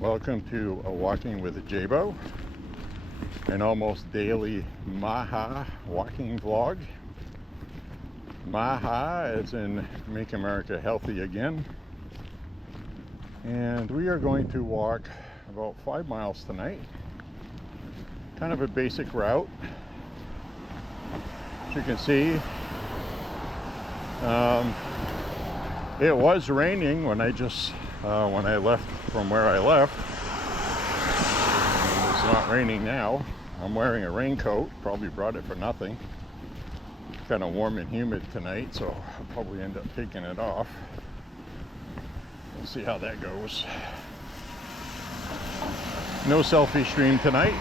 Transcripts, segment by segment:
Welcome to a Walking with J.Beau, an almost daily MAHA walking vlog. MAHA as in Make America Healthy Again. And we are going to walk about 5 miles tonight. Kind of a basic route. As you can see, it was raining when I left from where I left. And it's not raining now. I'm wearing a raincoat, probably brought it for nothing. It's kind of warm and humid tonight, so I'll probably end up taking it off. We'll see how that goes. No selfie stream tonight.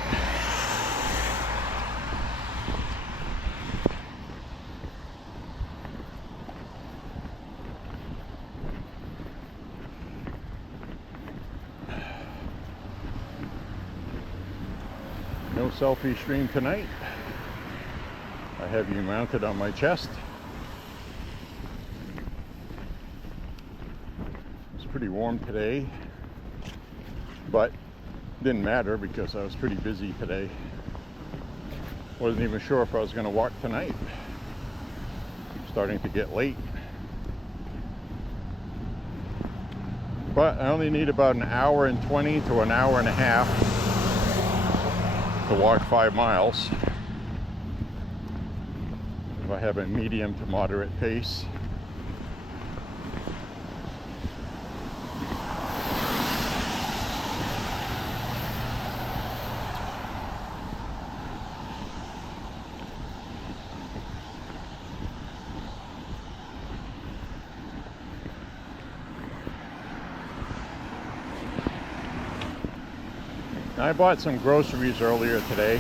No selfie stream tonight. I have you mounted on my chest. It's pretty warm today, but didn't matter because I was pretty busy today. Wasn't even sure if I was going to walk tonight. Starting to get late. But I only need about an hour and 20 to an hour and a half to walk 5 miles if I have a medium to moderate pace. I bought some groceries earlier today,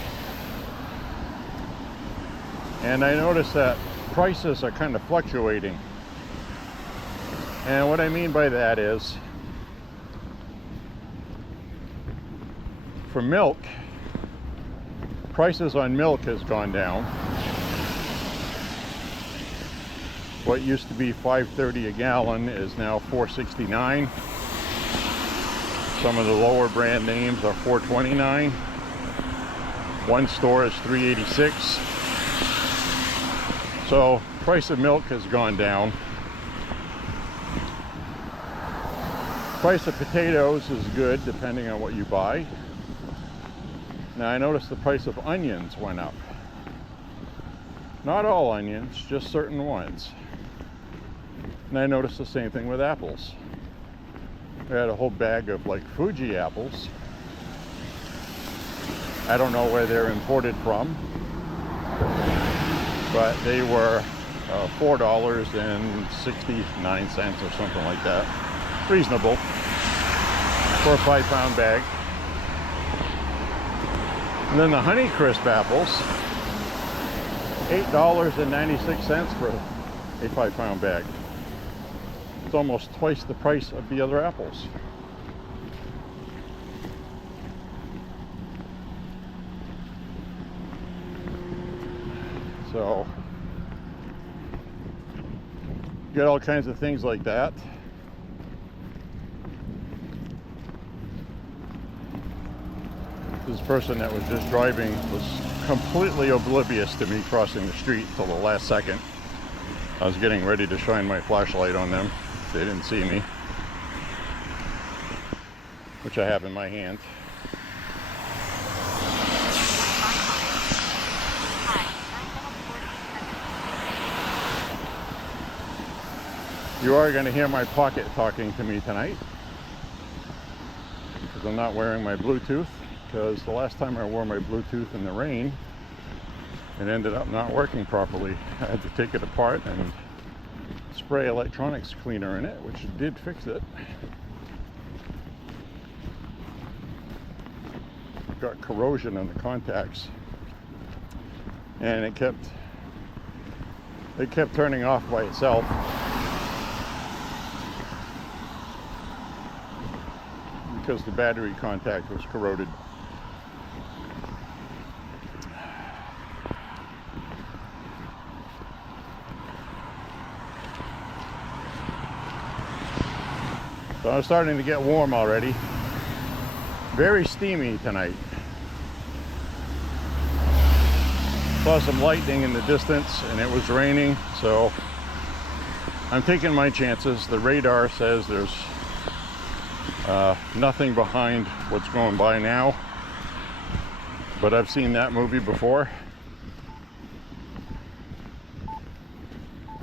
and I noticed that prices are kind of fluctuating. And what I mean by that is, for milk, prices on milk has gone down. What used to be $5.30 a gallon is now $4.69. Some of the lower brand names are $4.29. One store is $3.86. So price of milk has gone down. Price of potatoes is good depending on what you buy. Now I noticed the price of onions went up. Not all onions, just certain ones. And I noticed the same thing with apples. We had a whole bag of like Fuji apples. I don't know where they're imported from, but they were $4.69 or something like that. Reasonable for a 5-pound bag. And then the Honeycrisp apples, $8.96 for a 5-pound bag. It's almost twice the price of the other apples. So, you get all kinds of things like that. This person that was just driving was completely oblivious to me crossing the street until the last second. I was getting ready to shine my flashlight on them. They didn't see me, which I have in my hand. You are going to hear my pocket talking to me tonight, because I'm not wearing my Bluetooth, because the last time I wore my Bluetooth in the rain, it ended up not working properly. I had to take it apart and spray electronics cleaner in it, which did fix it. Got corrosion in the contacts, and it kept turning off by itself. Because the battery contact was corroded. So I'm starting to get warm already. Very steamy tonight. Saw some lightning in the distance and it was raining, so I'm taking my chances. The radar says there's nothing behind what's going by now, but I've seen that movie before,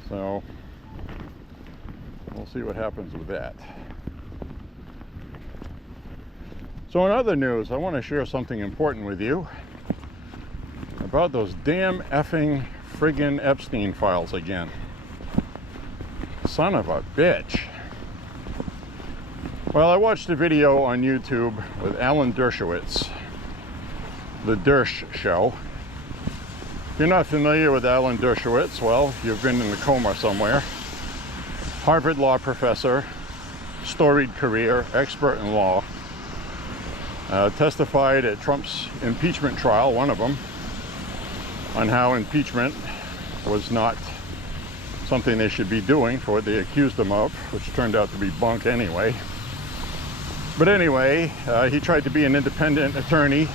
so we'll see what happens with that. So in other news, I want to share something important with you about those damn effing friggin' Epstein files again. Son of a bitch. Well, I watched a video on YouTube with Alan Dershowitz, the Dersh Show. If you're not familiar with Alan Dershowitz, well, you've been in a coma somewhere. Harvard law professor, storied career, expert in law. Testified at Trump's impeachment trial, one of them, on how impeachment was not something they should be doing for what they accused him of, which turned out to be bunk anyway. But anyway, he tried to be an independent attorney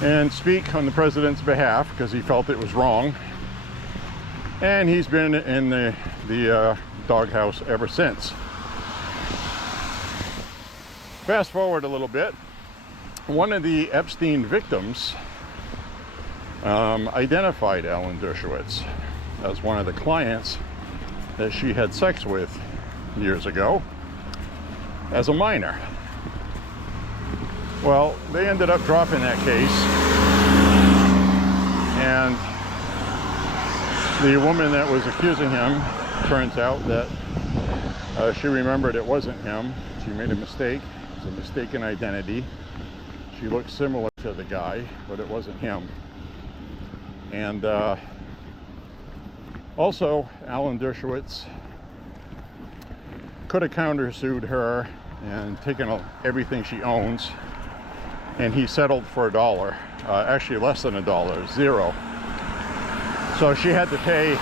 and speak on the president's behalf because he felt it was wrong. And he's been in the doghouse ever since. Fast forward a little bit. One of the Epstein victims identified Alan Dershowitz as one of the clients that she had sex with years ago as a minor. Well, they ended up dropping that case, and the woman that was accusing him, turns out that she remembered it wasn't him. She made a mistake. It was a mistaken identity. She looked similar to the guy, but it wasn't him. And also, Alan Dershowitz could have countersued her and taken everything she owns, and he settled for $1, actually less than $1, $0. So she had to pay,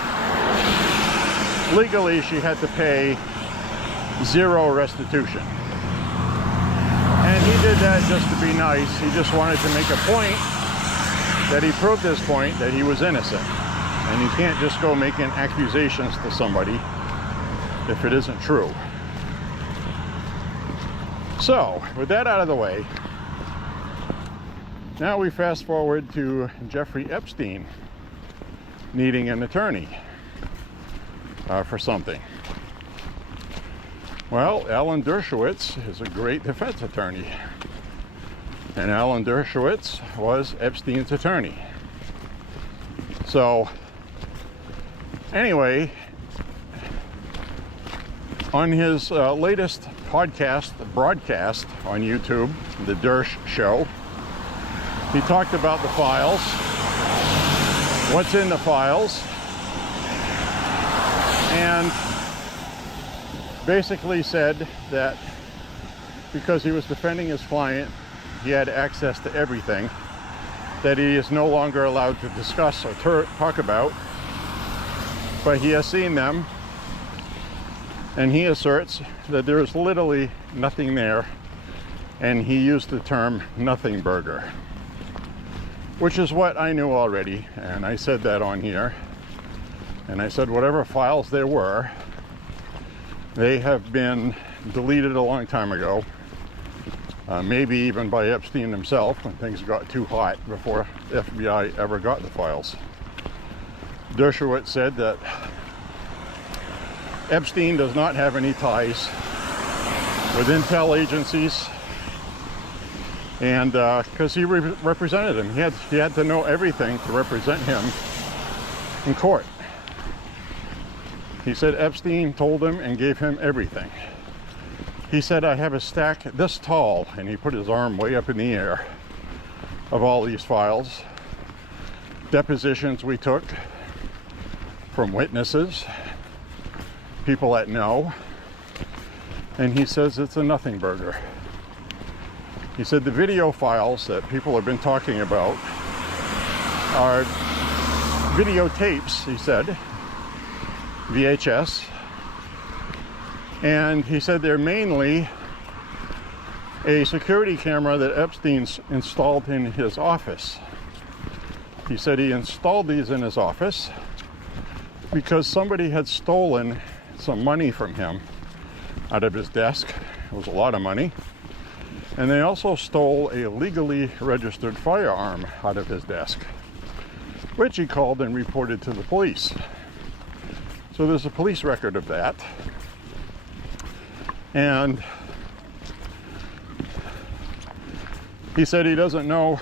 legally she had to pay $0 restitution. And he did that just to be nice. He just wanted to make a point that he proved his point that he was innocent. And you can't just go making accusations to somebody if it isn't true. So, with that out of the way, now we fast forward to Jeffrey Epstein needing an attorney for something. Well, Alan Dershowitz is a great defense attorney. And Alan Dershowitz was Epstein's attorney. So, anyway, on his latest broadcast on YouTube, the Dersh Show, he talked about the files, what's in the files, and basically said that because he was defending his client, he had access to everything that he is no longer allowed to discuss or talk about, but he has seen them, and he asserts that there is literally nothing there, and he used the term nothing burger. which is what I knew already, and I said that on here. And I said whatever files there were, they have been deleted a long time ago, maybe even by Epstein himself when things got too hot before the FBI ever got the files. Dershowitz said that Epstein does not have any ties with intel agencies, and because he represented him, he had to know everything to represent him in court. He said Epstein told him and gave him everything. He said, I have a stack this tall, and he put his arm way up in the air, of all these files, depositions we took from witnesses, people that know, and he says it's a nothing burger. He said the video files that people have been talking about are videotapes, he said, VHS, and he said they're mainly a security camera that Epstein's installed in his office. He said he installed these in his office because somebody had stolen some money from him out of his desk. It was a lot of money. And they also stole a legally registered firearm out of his desk, which he called and reported to the police. So there's a police record of that. And he said he doesn't know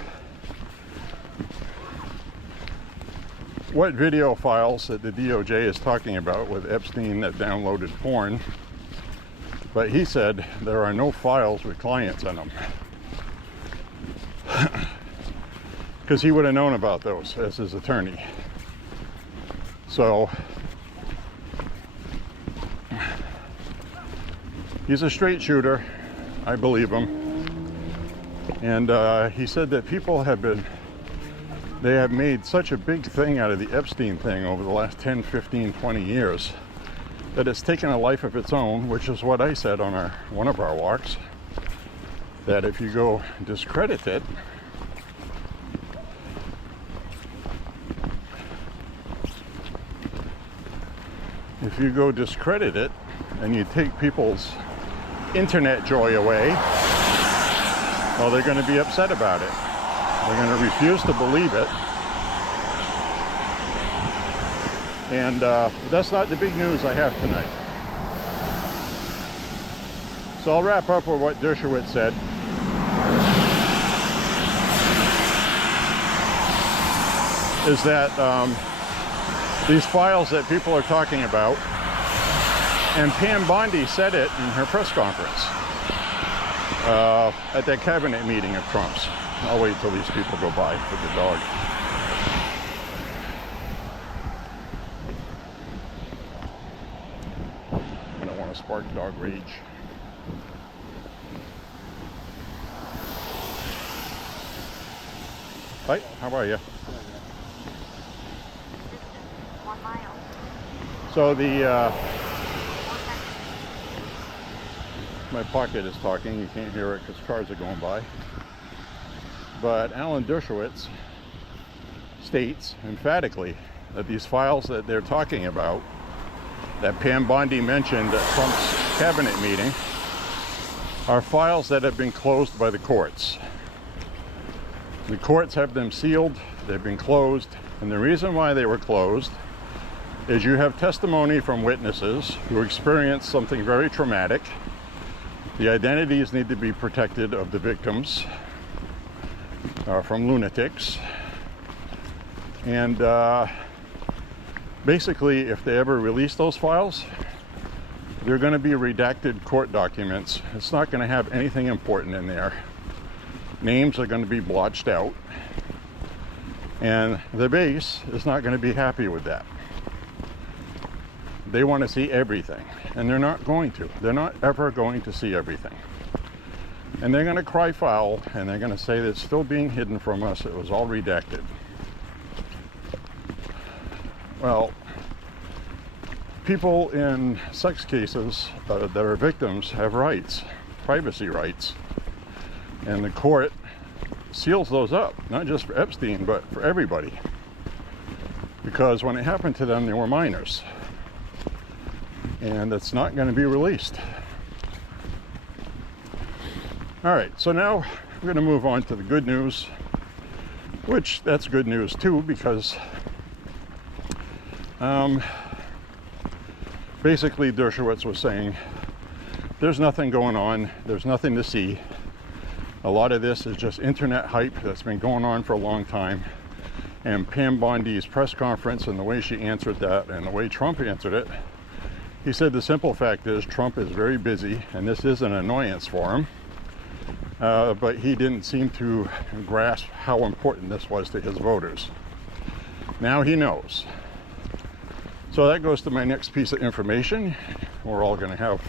what video files that the DOJ is talking about with Epstein that downloaded porn, but he said there are no files with clients in them. Because he would have known about those as his attorney. So he's a straight shooter. I believe him. And he said that people have made such a big thing out of the Epstein thing over the last 10, 15, 20 years that it's taken a life of its own, which is what I said on one of our walks, that if you go discredit it, and you take people's internet joy away, well, they're going to be upset about it. They're going to refuse to believe it. And that's not the big news I have tonight. So I'll wrap up with what Dershowitz said. Is that these files that people are talking about, and Pam Bondi said it in her press conference at that cabinet meeting of Trump's. I'll wait till these people go by with the dog. I don't want to spark dog rage. Hi, how are you? 1 mile. So my pocket is talking. You can't hear it because cars are going by. But Alan Dershowitz states emphatically that these files that they're talking about, that Pam Bondi mentioned at Trump's cabinet meeting, are files that have been closed by the courts. The courts have them sealed, they've been closed, and the reason why they were closed is you have testimony from witnesses who experienced something very traumatic. The identities need to be protected of the victims from lunatics. And basically, if they ever release those files, they're going to be redacted court documents. It's not going to have anything important in there. Names are going to be blotched out. And the base is not going to be happy with that. They want to see everything, and they're not going to. They're not ever going to see everything. And they're going to cry foul, and they're going to say that it's still being hidden from us. It was all redacted. Well, people in sex cases that are victims have rights, privacy rights. And the court seals those up, not just for Epstein, but for everybody. Because when it happened to them, they were minors. And it's not going to be released. All right, so now we're going to move on to the good news, which that's good news too, because basically Dershowitz was saying there's nothing going on, there's nothing to see. A lot of this is just internet hype that's been going on for a long time. And Pam Bondi's press conference and the way she answered that and the way Trump answered it, he said the simple fact is Trump is very busy and this is an annoyance for him. But he didn't seem to grasp how important this was to his voters. Now he knows. So that goes to my next piece of information we're all going to have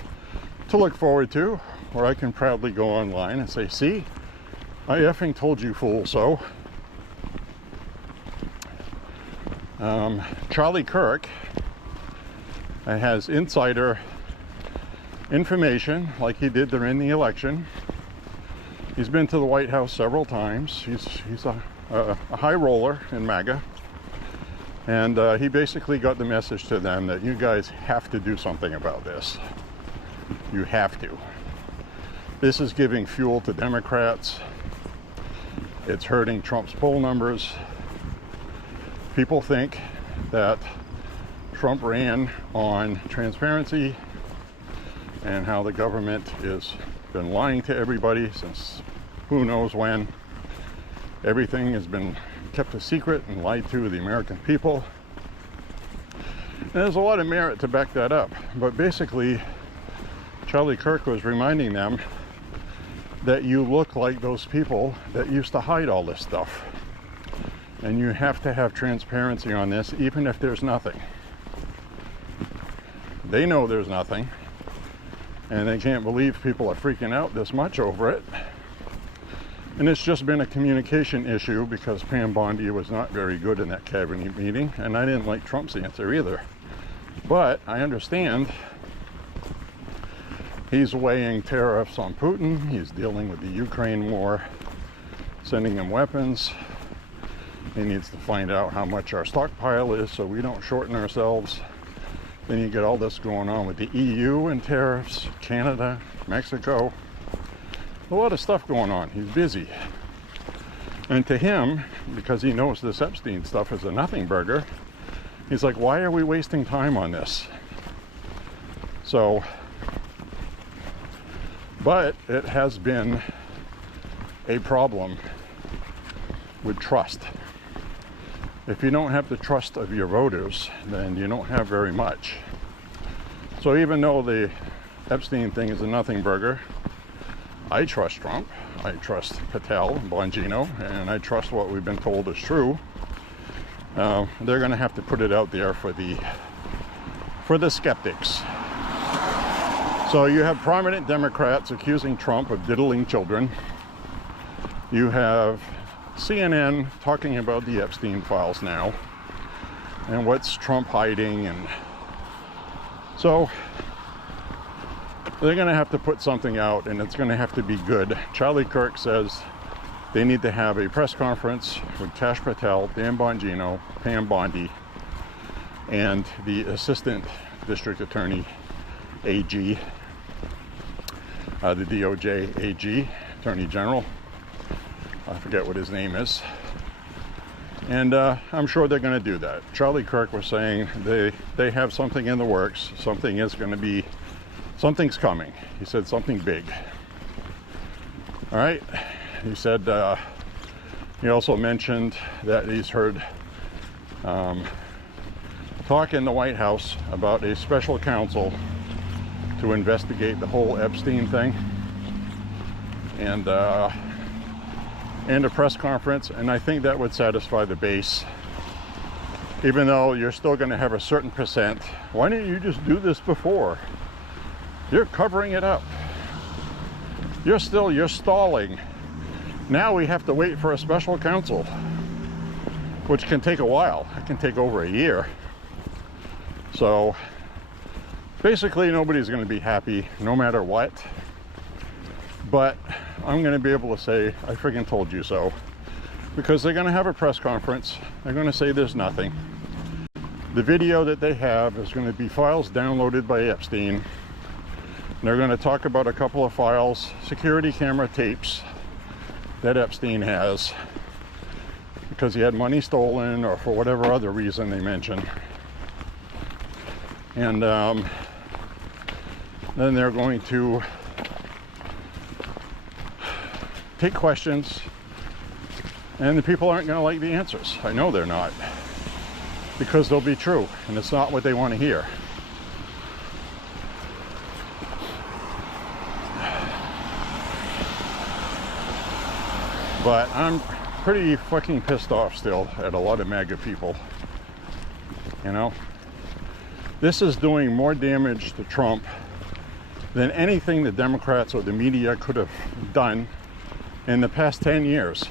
to look forward to, where I can proudly go online and say, see, I effing told you, fool. So Charlie Kirk has insider information like he did during the election. He's been to the White House several times. He's a high roller in MAGA. And he basically got the message to them that you guys have to do something about this. You have to. This is giving fuel to Democrats. It's hurting Trump's poll numbers. People think that Trump ran on transparency and how the government has been lying to everybody since who knows when. Everything has been kept a secret and lied to the American people. And there's a lot of merit to back that up. But basically, Charlie Kirk was reminding them that you look like those people that used to hide all this stuff. And you have to have transparency on this, even if there's nothing. They know there's nothing, and they can't believe people are freaking out this much over it. And it's just been a communication issue because Pam Bondi was not very good in that cabinet meeting, and I didn't like Trump's answer either. But I understand he's weighing tariffs on Putin, he's dealing with the Ukraine war, sending him weapons. He needs to find out how much our stockpile is so we don't shorten ourselves. Then you get all this going on with the EU and tariffs, Canada, Mexico. A lot of stuff going on. He's busy. And to him, because he knows this Epstein stuff is a nothing burger, he's like, why are we wasting time on this? So, but it has been a problem with trust. If you don't have the trust of your voters, then you don't have very much. So even though the Epstein thing is a nothing burger, I trust Trump, I trust Patel, Bongino, and I trust what we've been told is true. They're going to have to put it out there for the skeptics. So you have prominent Democrats accusing Trump of diddling children. You have CNN talking about the Epstein files now and what's Trump hiding, and so they're going to have to put something out, and it's going to have to be good. Charlie Kirk says they need to have a press conference with Kash Patel, Dan Bongino, Pam Bondi, and the Assistant District Attorney AG, the DOJ AG, Attorney General. I forget what his name is. And I'm sure they're going to do that. Charlie Kirk was saying they have something in the works. Something is going to be, something's coming. He said something big. All right. He said, he also mentioned that he's heard talk in the White House about a special counsel to investigate the whole Epstein thing. And a press conference, and I think that would satisfy the base. Even though you're still going to have a certain percent. Why didn't you just do this before? You're covering it up. You're stalling. Now we have to wait for a special counsel, which can take a while. It can take over a year. So basically nobody's going to be happy no matter what. But I'm going to be able to say, I friggin' told you so. Because they're going to have a press conference. They're going to say there's nothing. The video that they have is going to be files downloaded by Epstein. And they're going to talk about a couple of files, security camera tapes that Epstein has. Because he had money stolen or for whatever other reason they mention. And then they're going to take questions, and the people aren't going to like the answers. I know they're not, because they'll be true, and it's not what they want to hear. But I'm pretty fucking pissed off still at a lot of MAGA people. You know, this is doing more damage to Trump than anything the Democrats or the media could have done in the past 10 years.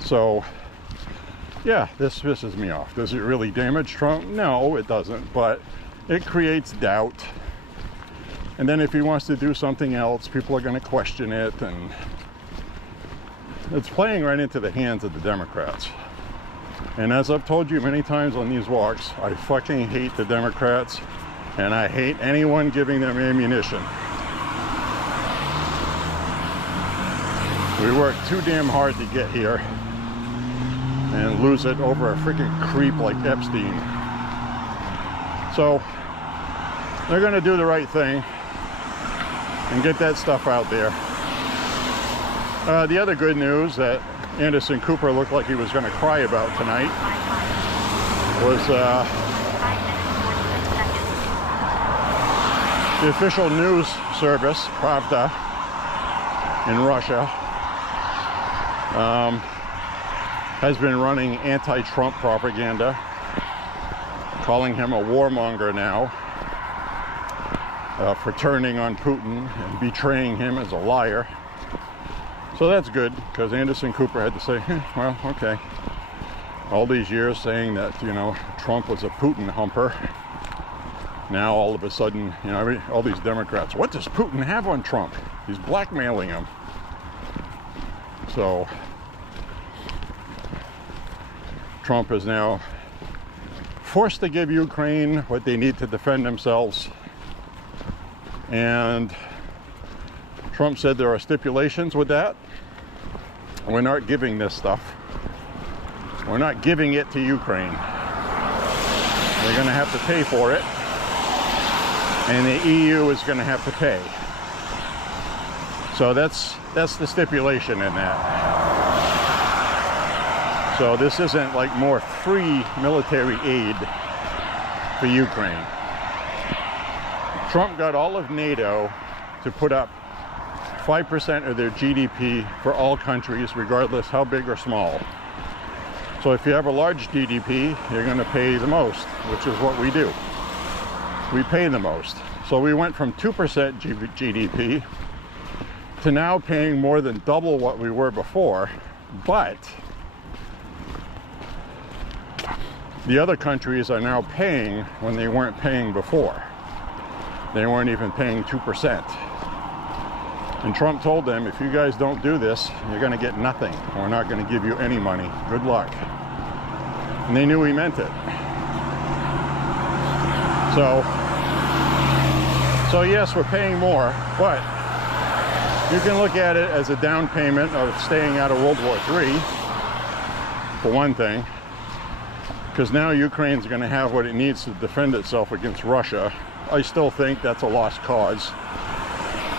So, yeah, this pisses me off. Does it really damage Trump? No, it doesn't, but it creates doubt. And then if he wants to do something else, people are going to question it, and it's playing right into the hands of the Democrats. And as I've told you many times on these walks, I fucking hate the Democrats, and I hate anyone giving them ammunition. We worked too damn hard to get here and lose it over a freaking creep like Epstein. So they're going to do the right thing and get that stuff out there. The other good news that Anderson Cooper looked like he was going to cry about tonight was the official news service, Pravda, in Russia, has been running anti-Trump propaganda, calling him a warmonger now, for turning on Putin and betraying him as a liar. So that's good, because Anderson Cooper had to say, well, okay. All these years saying that, you know, Trump was a Putin humper. Now all of a sudden, you know, all these Democrats, what does Putin have on Trump? He's blackmailing him. So Trump is now forced to give Ukraine what they need to defend themselves. And Trump said there are stipulations with that. We're not giving this stuff. We're not giving it to Ukraine. They're going to have to pay for it. And the EU is going to have to pay. So that's the stipulation in that. So this isn't like more free military aid for Ukraine. Trump got all of NATO to put up 5% of their GDP for all countries, regardless how big or small. So if you have a large GDP, you're going to pay the most, which is what we do. We pay the most. So we went from 2% GDP to now paying more than double what we were before, but the other countries are now paying when they weren't paying before. They weren't even paying 2%. And Trump told them, if you guys don't do this, you're going to get nothing. We're not going to give you any money. Good luck. And they knew he meant it. So yes, we're paying more, but you can look at it as a down payment of staying out of World War III, for one thing, because now Ukraine's going to have what it needs to defend itself against Russia. I still think that's a lost cause.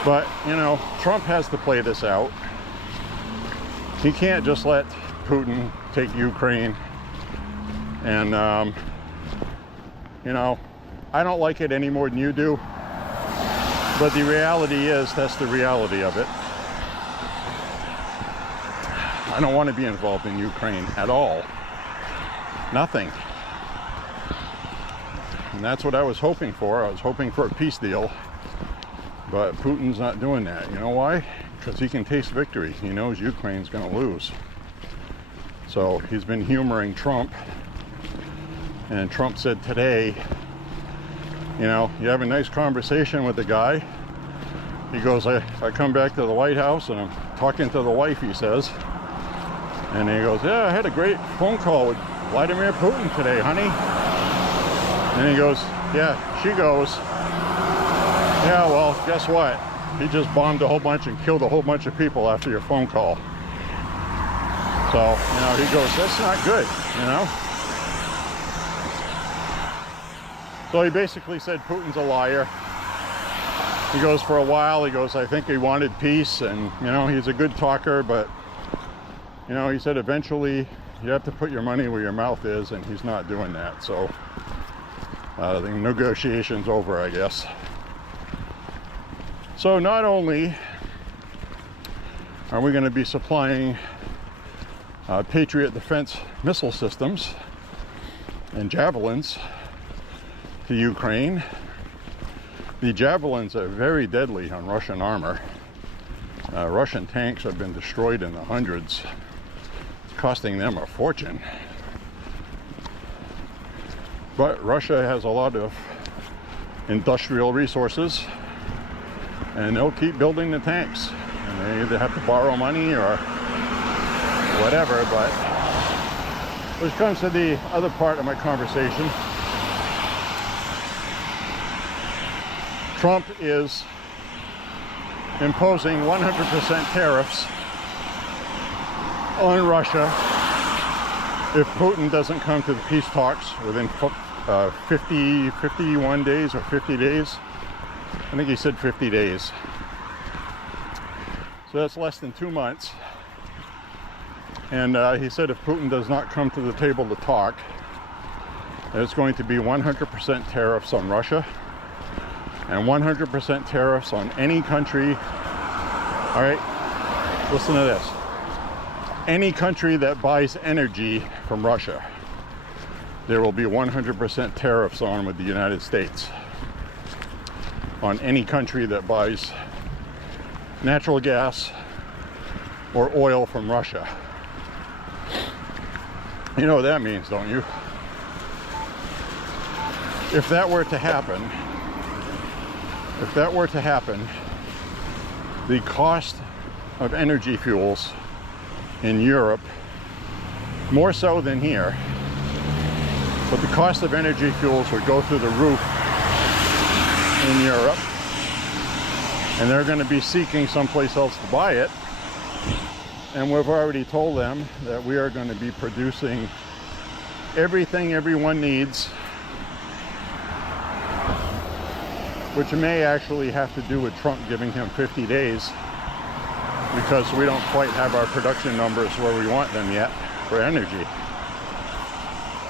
But, you know, Trump has to play this out. He can't just let Putin take Ukraine. And, you know, I don't like it any more than you do. But the reality is, that's the reality of it. I don't want to be involved in Ukraine at all. Nothing. And that's what I was hoping for. I was hoping for a peace deal. But Putin's not doing that. You know why? Because he can taste victory. He knows Ukraine's going to lose. So he's been humoring Trump. And Trump said today, you know, you have a nice conversation with the guy, He goes, I come back to the White House and I'm talking to the wife, he says. And he goes, yeah, I had a great phone call with Vladimir Putin today, honey. And he goes, yeah, she goes, yeah, well, guess what? He just bombed a whole bunch and killed a whole bunch of people after your phone call. So, you know, he goes, that's not good, you know? So he basically said Putin's a liar. He goes, for a while, he goes, I think he wanted peace, and, you know, he's a good talker, but, you know, he said eventually you have to put your money where your mouth is, and he's not doing that. So the negotiation's over, I guess. So not only are we going to be supplying Patriot defense missile systems and javelins to Ukraine. The javelins are very deadly on Russian armor. Russian tanks have been destroyed in the hundreds. It's costing them a fortune. But Russia has a lot of industrial resources, and they'll keep building the tanks. And they either have to borrow money or whatever, but which comes to the other part of my conversation. Trump is imposing 100% tariffs on Russia if Putin doesn't come to the peace talks within 51 days or 50 days. I think he said 50 days. So that's less than 2 months. And he said if Putin does not come to the table to talk, it's going to be 100% tariffs on Russia and 100% tariffs on any country. All right, listen to this. Any country that buys energy from Russia, there will be 100% tariffs on with the United States. On any country that buys natural gas or oil from Russia. You know what that means, don't you? If that were to happen, the cost of energy fuels in Europe, more so than here, but the cost of energy fuels would go through the roof in Europe, and they're going to be seeking someplace else to buy it. And we've already told them that we are going to be producing everything everyone needs, which may actually have to do with Trump giving him 50 days, because we don't quite have our production numbers where we want them yet for energy.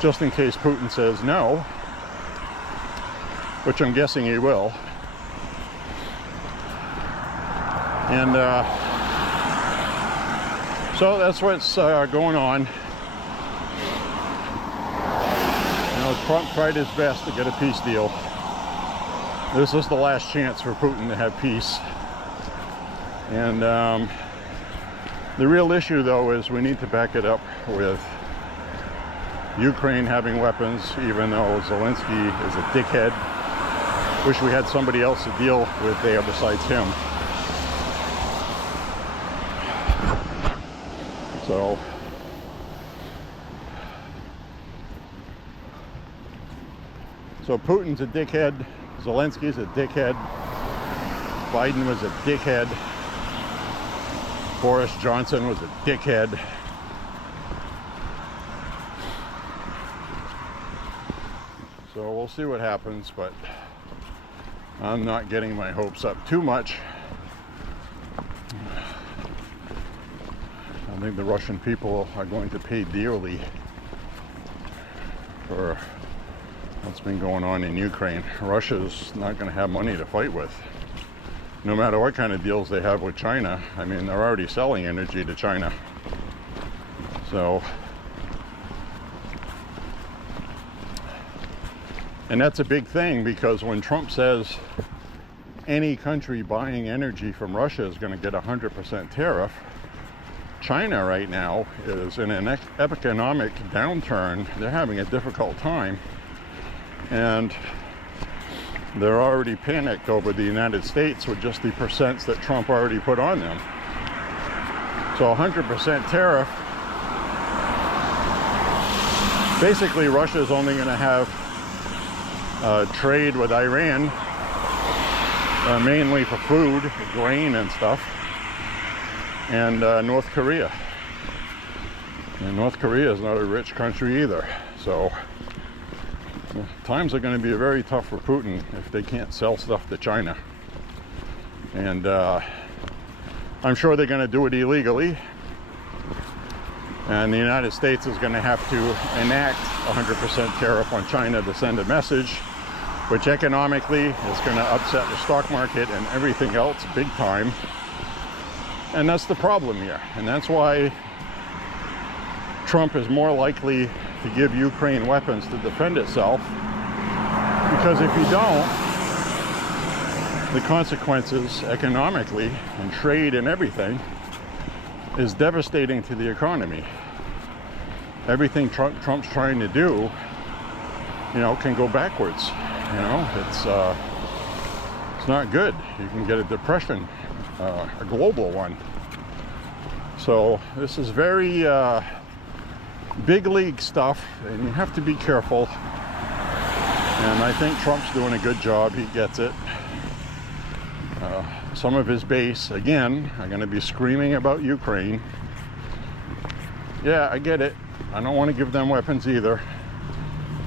Just in case Putin says no, which I'm guessing he will. And so that's what's going on. You know, Trump tried his best to get a peace deal. This is the last chance for Putin to have peace. And the real issue, though, is we need to back it up with Ukraine having weapons, even though Zelensky is a dickhead. Wish we had somebody else to deal with there besides him. So Putin's a dickhead, Zelensky's a dickhead, Biden was a dickhead, Boris Johnson was a dickhead. So we'll see what happens, but I'm not getting my hopes up too much. I think the Russian people are going to pay dearly for what's been going on in Ukraine. Russia's not going to have money to fight with, no matter what kind of deals they have with China. I mean, they're already selling energy to China. So, and that's a big thing, because when Trump says any country buying energy from Russia is going to get 100% tariff, China right now is in an economic downturn. They're having a difficult time. And they're already panicked over the United States with just the percents that Trump already put on them. So 100% tariff. Basically, Russia's only going to have trade with Iran, mainly for food, grain and stuff, and North Korea. And North Korea is not a rich country either. So times are going to be very tough for Putin if they can't sell stuff to China. And I'm sure they're going to do it illegally. And the United States is going to have to enact 100% tariff on China to send a message, which economically is going to upset the stock market and everything else big time. And that's the problem here. And that's why Trump is more likely to give Ukraine weapons to defend itself. Because if you don't, the consequences economically and trade and everything is devastating to the economy. Everything Trump's trying to do, you know, can go backwards. You know, it's not good. You can get a depression, a global one. So this is very big league stuff, and you have to be careful. And I think Trump's doing a good job. He gets it. Some of his base, again, are going to be screaming about Ukraine. Yeah, I get it. I don't want to give them weapons either.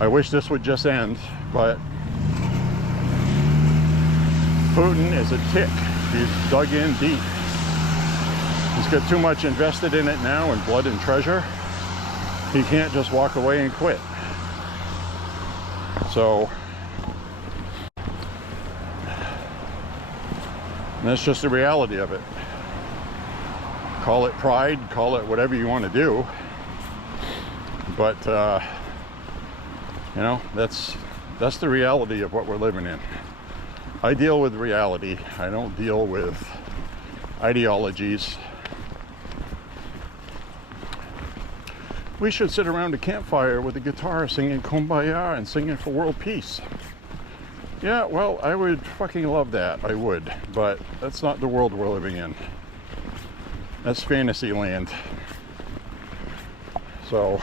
I wish this would just end, but Putin is a tick. He's dug in deep. He's got too much invested in it now, in blood and treasure. He can't just walk away and quit. So that's just the reality of it. Call it pride, call it whatever you want to do. But, you know, that's the reality of what we're living in. I deal with reality. I don't deal with ideologies. We should sit around a campfire with a guitar singing Kumbaya and singing for world peace. Yeah, well, I would fucking love that. I would. But that's not the world we're living in. That's fantasy land. So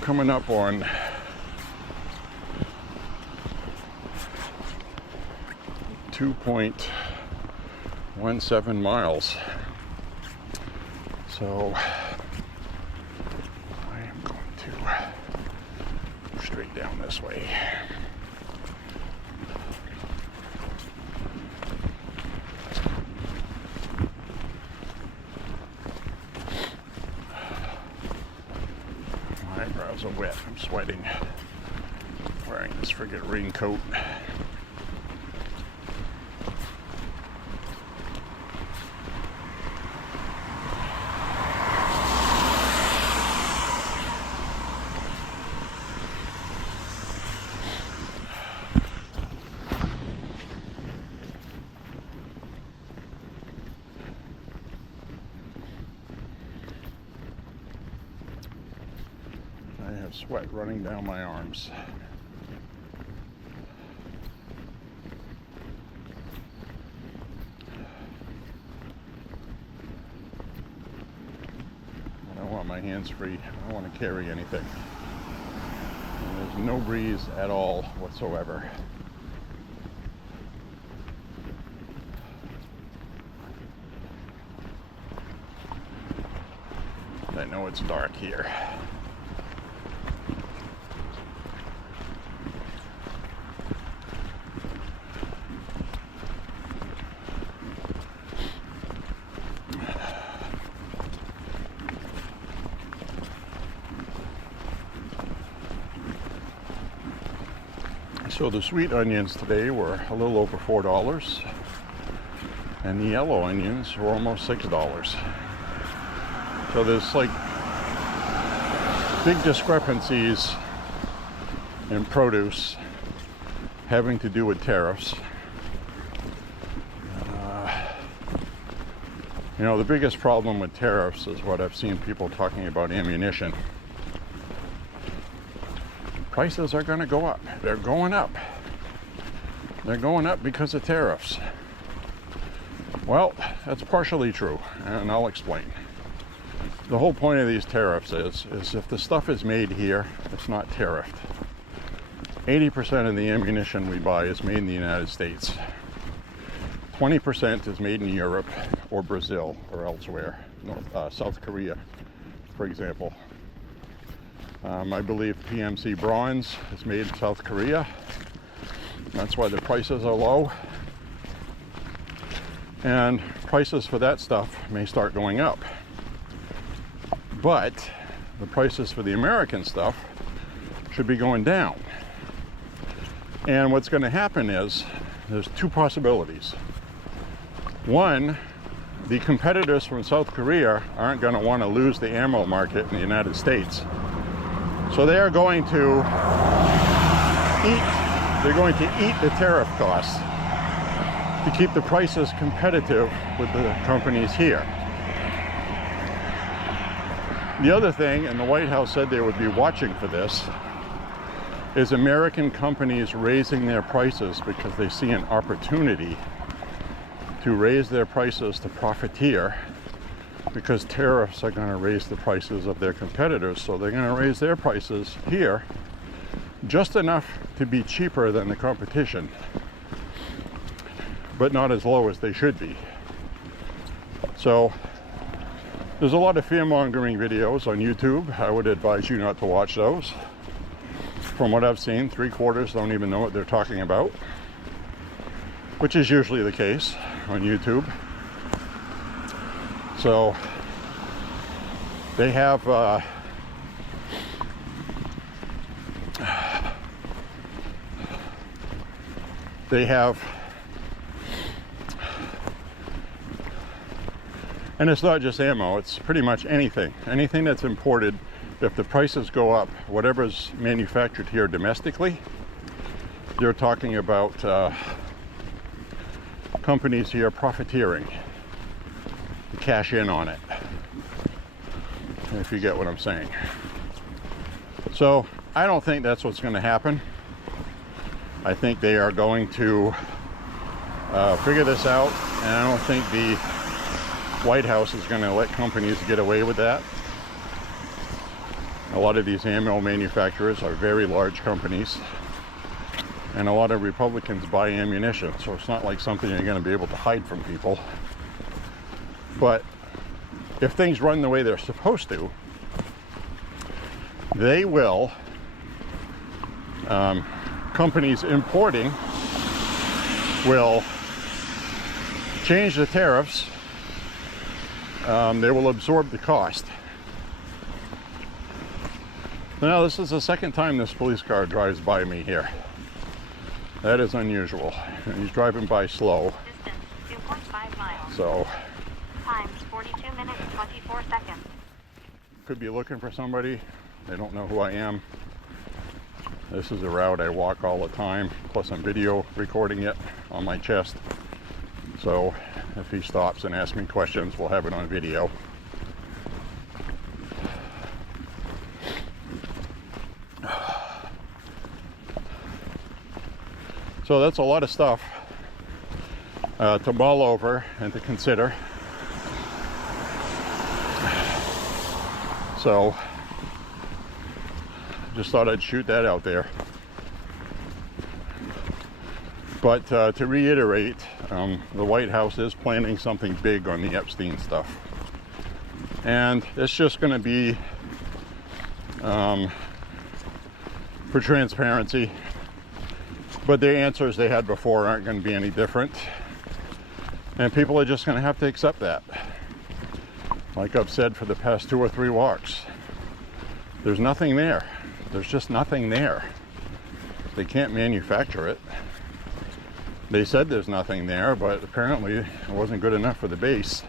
coming up on 2.17 miles. So I am going to go straight down this way. My eyebrows are wet. I'm sweating. Wearing this friggin' raincoat. I have sweat running down my arms. I don't want my hands free. I don't want to carry anything. And there's no breeze at all whatsoever. I know it's dark here. So the sweet onions today were a little over $4, and the yellow onions were almost $6. So there's like big discrepancies in produce having to do with tariffs. You know, the biggest problem with tariffs is what I've seen people talking about ammunition. Prices are going to go up. They're going up. They're going up because of tariffs. Well, that's partially true, and I'll explain. The whole point of these tariffs is if the stuff is made here, it's not tariffed. 80% of the ammunition we buy is made in the United States. 20% is made in Europe or Brazil or elsewhere, South Korea, for example. I believe PMC bronze is made in South Korea. That's why the prices are low. And prices for that stuff may start going up. But the prices for the American stuff should be going down. And what's going to happen is there's two possibilities. One, the competitors from South Korea aren't going to want to lose the ammo market in the United States. So they are going to eat the tariff costs to keep the prices competitive with the companies here. The other thing, and the White House said they would be watching for this, is American companies raising their prices because they see an opportunity to raise their prices to profiteer, because tariffs are going to raise the prices of their competitors, so they're going to raise their prices here just enough to be cheaper than the competition, but not as low as they should be. So there's a lot of fear-mongering videos on YouTube. I would advise you not to watch those. From what I've seen, 3/4 don't even know what they're talking about, which is usually the case on YouTube. So they have and it's not just ammo, it's pretty much anything that's imported. If the prices go up, whatever's manufactured here domestically, you're talking about companies here profiteering to cash in on it, if you get what I'm saying. So I don't think that's what's going to happen. I think they are going to figure this out, and I don't think the White House is going to let companies get away with that. A lot of these ammo manufacturers are very large companies, and a lot of Republicans buy ammunition, so it's not like something you're going to be able to hide from people. But if things run the way they're supposed to, they will, companies importing will change the tariffs. They will absorb the cost. Now, this is the second time this police car drives by me here. That is unusual. And he's driving by slow. Distance 2.5 miles. So, Times 42 minutes 24 seconds. could be looking for somebody. They don't know who I am. This is a route I walk all the time. Plus, I'm video recording it on my chest. So, if he stops and asks me questions, we'll have it on video. So that's a lot of stuff to mull over and to consider. So just thought I'd shoot that out there. But to reiterate, the White House is planning something big on the Epstein stuff. And it's just going to be for transparency. But the answers they had before aren't going to be any different. And people are just going to have to accept that. Like I've said for the past 2 or 3 walks. There's nothing there. There's just nothing there. They can't manufacture it. They said there's nothing there, but apparently it wasn't good enough for the base.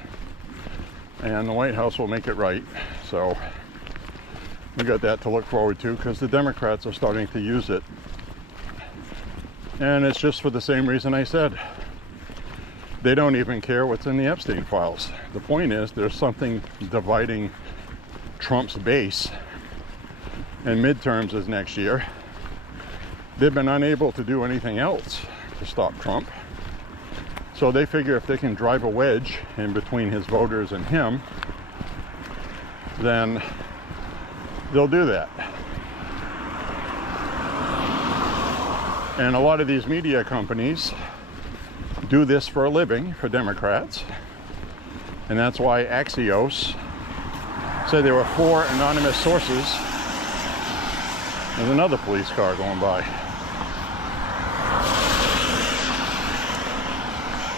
And the White House will make it right. So we got that to look forward to, because the Democrats are starting to use it And it's just for the same reason I said. They don't even care what's in the Epstein files. The point is, there's something dividing Trump's base, and midterms is next year. They've been unable to do anything else to stop Trump. So they figure if they can drive a wedge in between his voters and him, then they'll do that. And a lot of these media companies do this for a living for Democrats. And that's why Axios said there were 4 anonymous sources. There's another police car going by.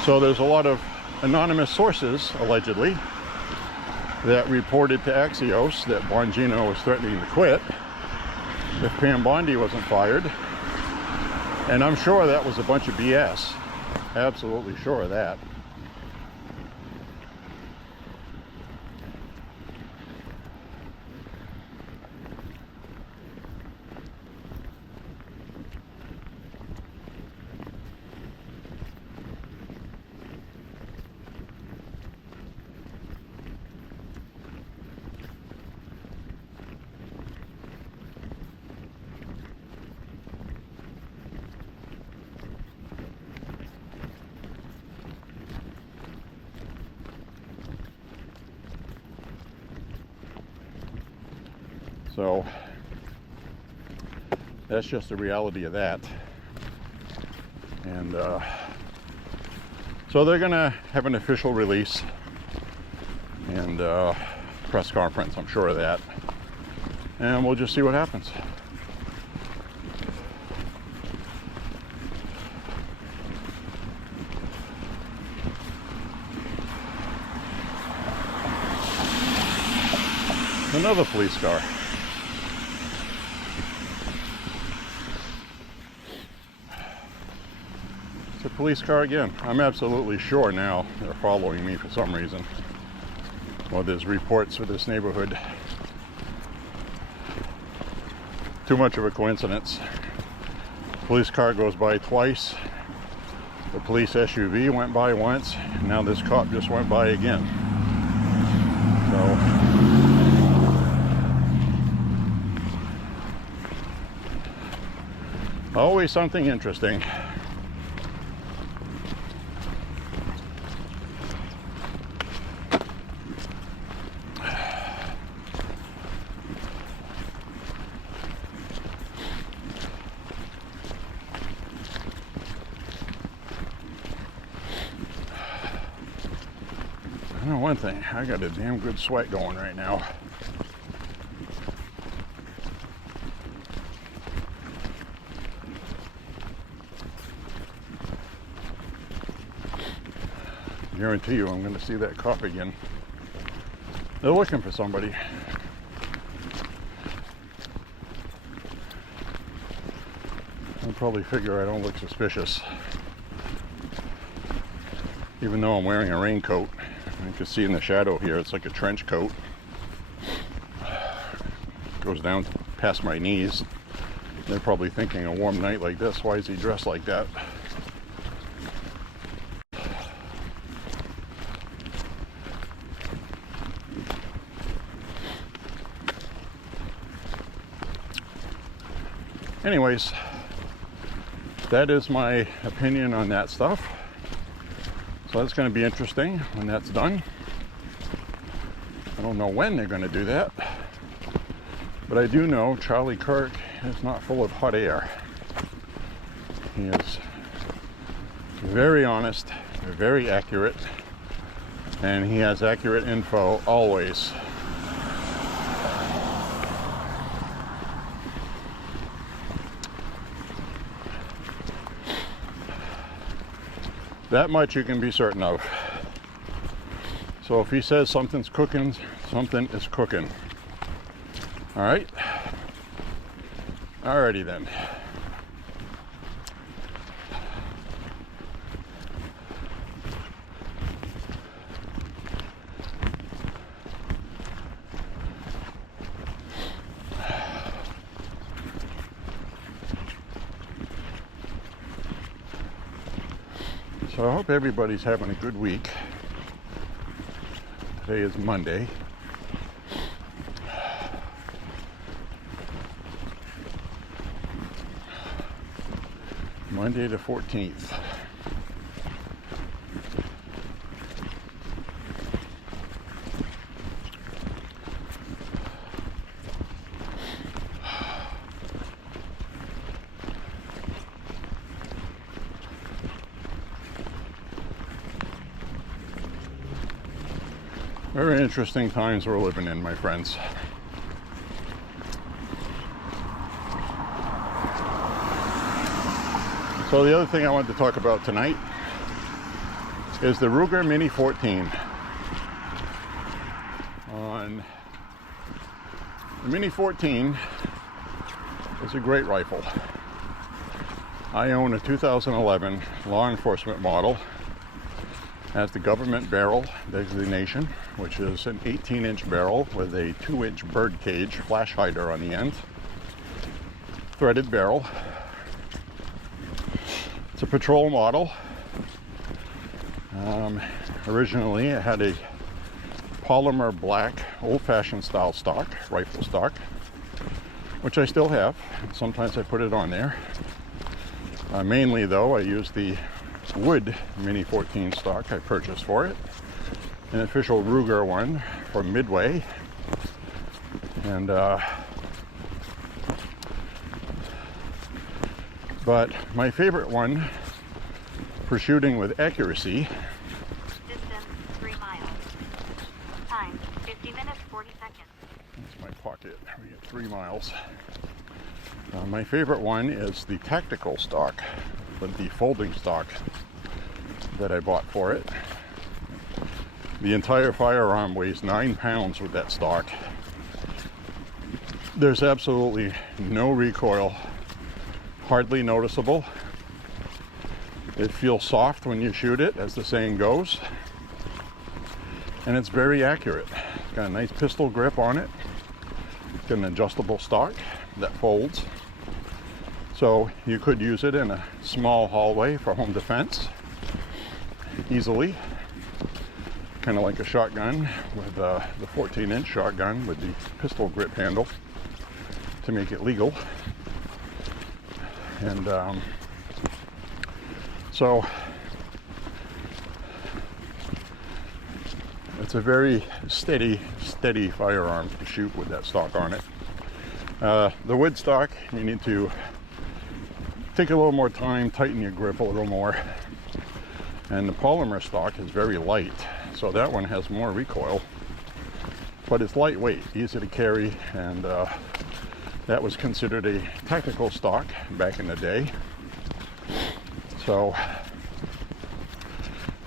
So there's a lot of anonymous sources, allegedly, that reported to Axios that Bongino was threatening to quit if Pam Bondi wasn't fired. And I'm sure that was a bunch of BS. Absolutely sure of that. So that's just the reality of that. And so they're gonna have an official release and press conference, I'm sure of that. And we'll just see what happens. Another police car. It's a police car again. I'm absolutely sure now they're following me for some reason. Well, there's reports for this neighborhood. Too much of a coincidence. Police car goes by twice. The police SUV went by once. And now this cop just went by again. So always something interesting. I know one thing, I got a damn good sweat going right now. Guarantee you I'm going to see that cop again. They're looking for somebody. They'll probably figure I don't look suspicious. Even though I'm wearing a raincoat. You can see in the shadow here, it's like a trench coat. Goes down past my knees. They're probably thinking a warm night like this, why is he dressed like that? Anyways, that is my opinion on that stuff. So that's going to be interesting when that's done. I don't know when they're going to do that. But I do know Charlie Kirk is not full of hot air. He is very honest, very accurate, and he has accurate info always. That much you can be certain of. So if he says something's cooking, something is cooking. All right? Alrighty then. So I hope everybody's having a good week. Today is Monday. Monday the 14th. Very interesting times we're living in, my friends. So the other thing I wanted to talk about tonight is the Ruger Mini-14. The Mini-14 is a great rifle. I own a 2011 law enforcement model. Has the government barrel designation, which is an 18-inch barrel with a 2-inch bird cage flash hider on the end. Threaded barrel. It's a patrol model. Originally it had a polymer black old-fashioned style stock, rifle stock, which I still have. Sometimes I put it on there. Mainly though, I use the wood Mini-14 stock I purchased for it, an official Ruger one from Midway, and but my favorite one for shooting with accuracy. Distance 3 miles. Time 50 minutes 40 seconds. That's my pocket. We get 3 miles. My favorite one is the tactical stock, but the folding stock that I bought for it. The entire firearm weighs 9 pounds with that stock. There's absolutely no recoil, hardly noticeable. It feels soft when you shoot it, as the saying goes, and it's very accurate. It's got a nice pistol grip on it. It's got an adjustable stock that folds, so you could use it in a small hallway for home defense easily, kind of like a shotgun with the 14-inch shotgun with the pistol grip handle to make it legal. And so it's a very steady firearm to shoot with that stock on it. The wood stock, you need to take a little more time, tighten your grip a little more. And the polymer stock is very light, so that one has more recoil, but it's lightweight, easy to carry, and that was considered a tactical stock back in the day. So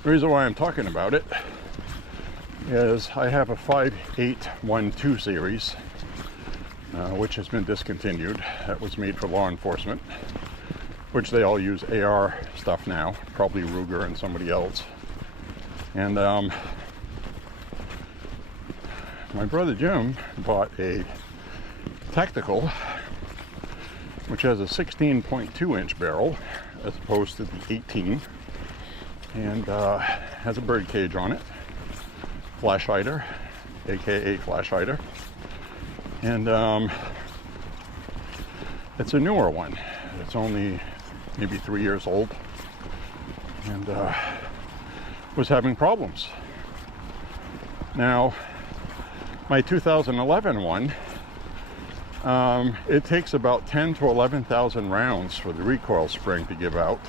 the reason why I'm talking about it is I have a 5.812 series, which has been discontinued. That was made for law enforcement, which they all use AR stuff now, probably Ruger and somebody else. And my brother Jim bought a tactical, which has a 16.2-inch barrel as opposed to the 18, and has a bird cage on it, flash hider, aka flash hider, and it's a newer one. It's only maybe 3 years old, and was having problems. Now, my 2011 one, it takes about 10 to 11,000 rounds for the recoil spring to give out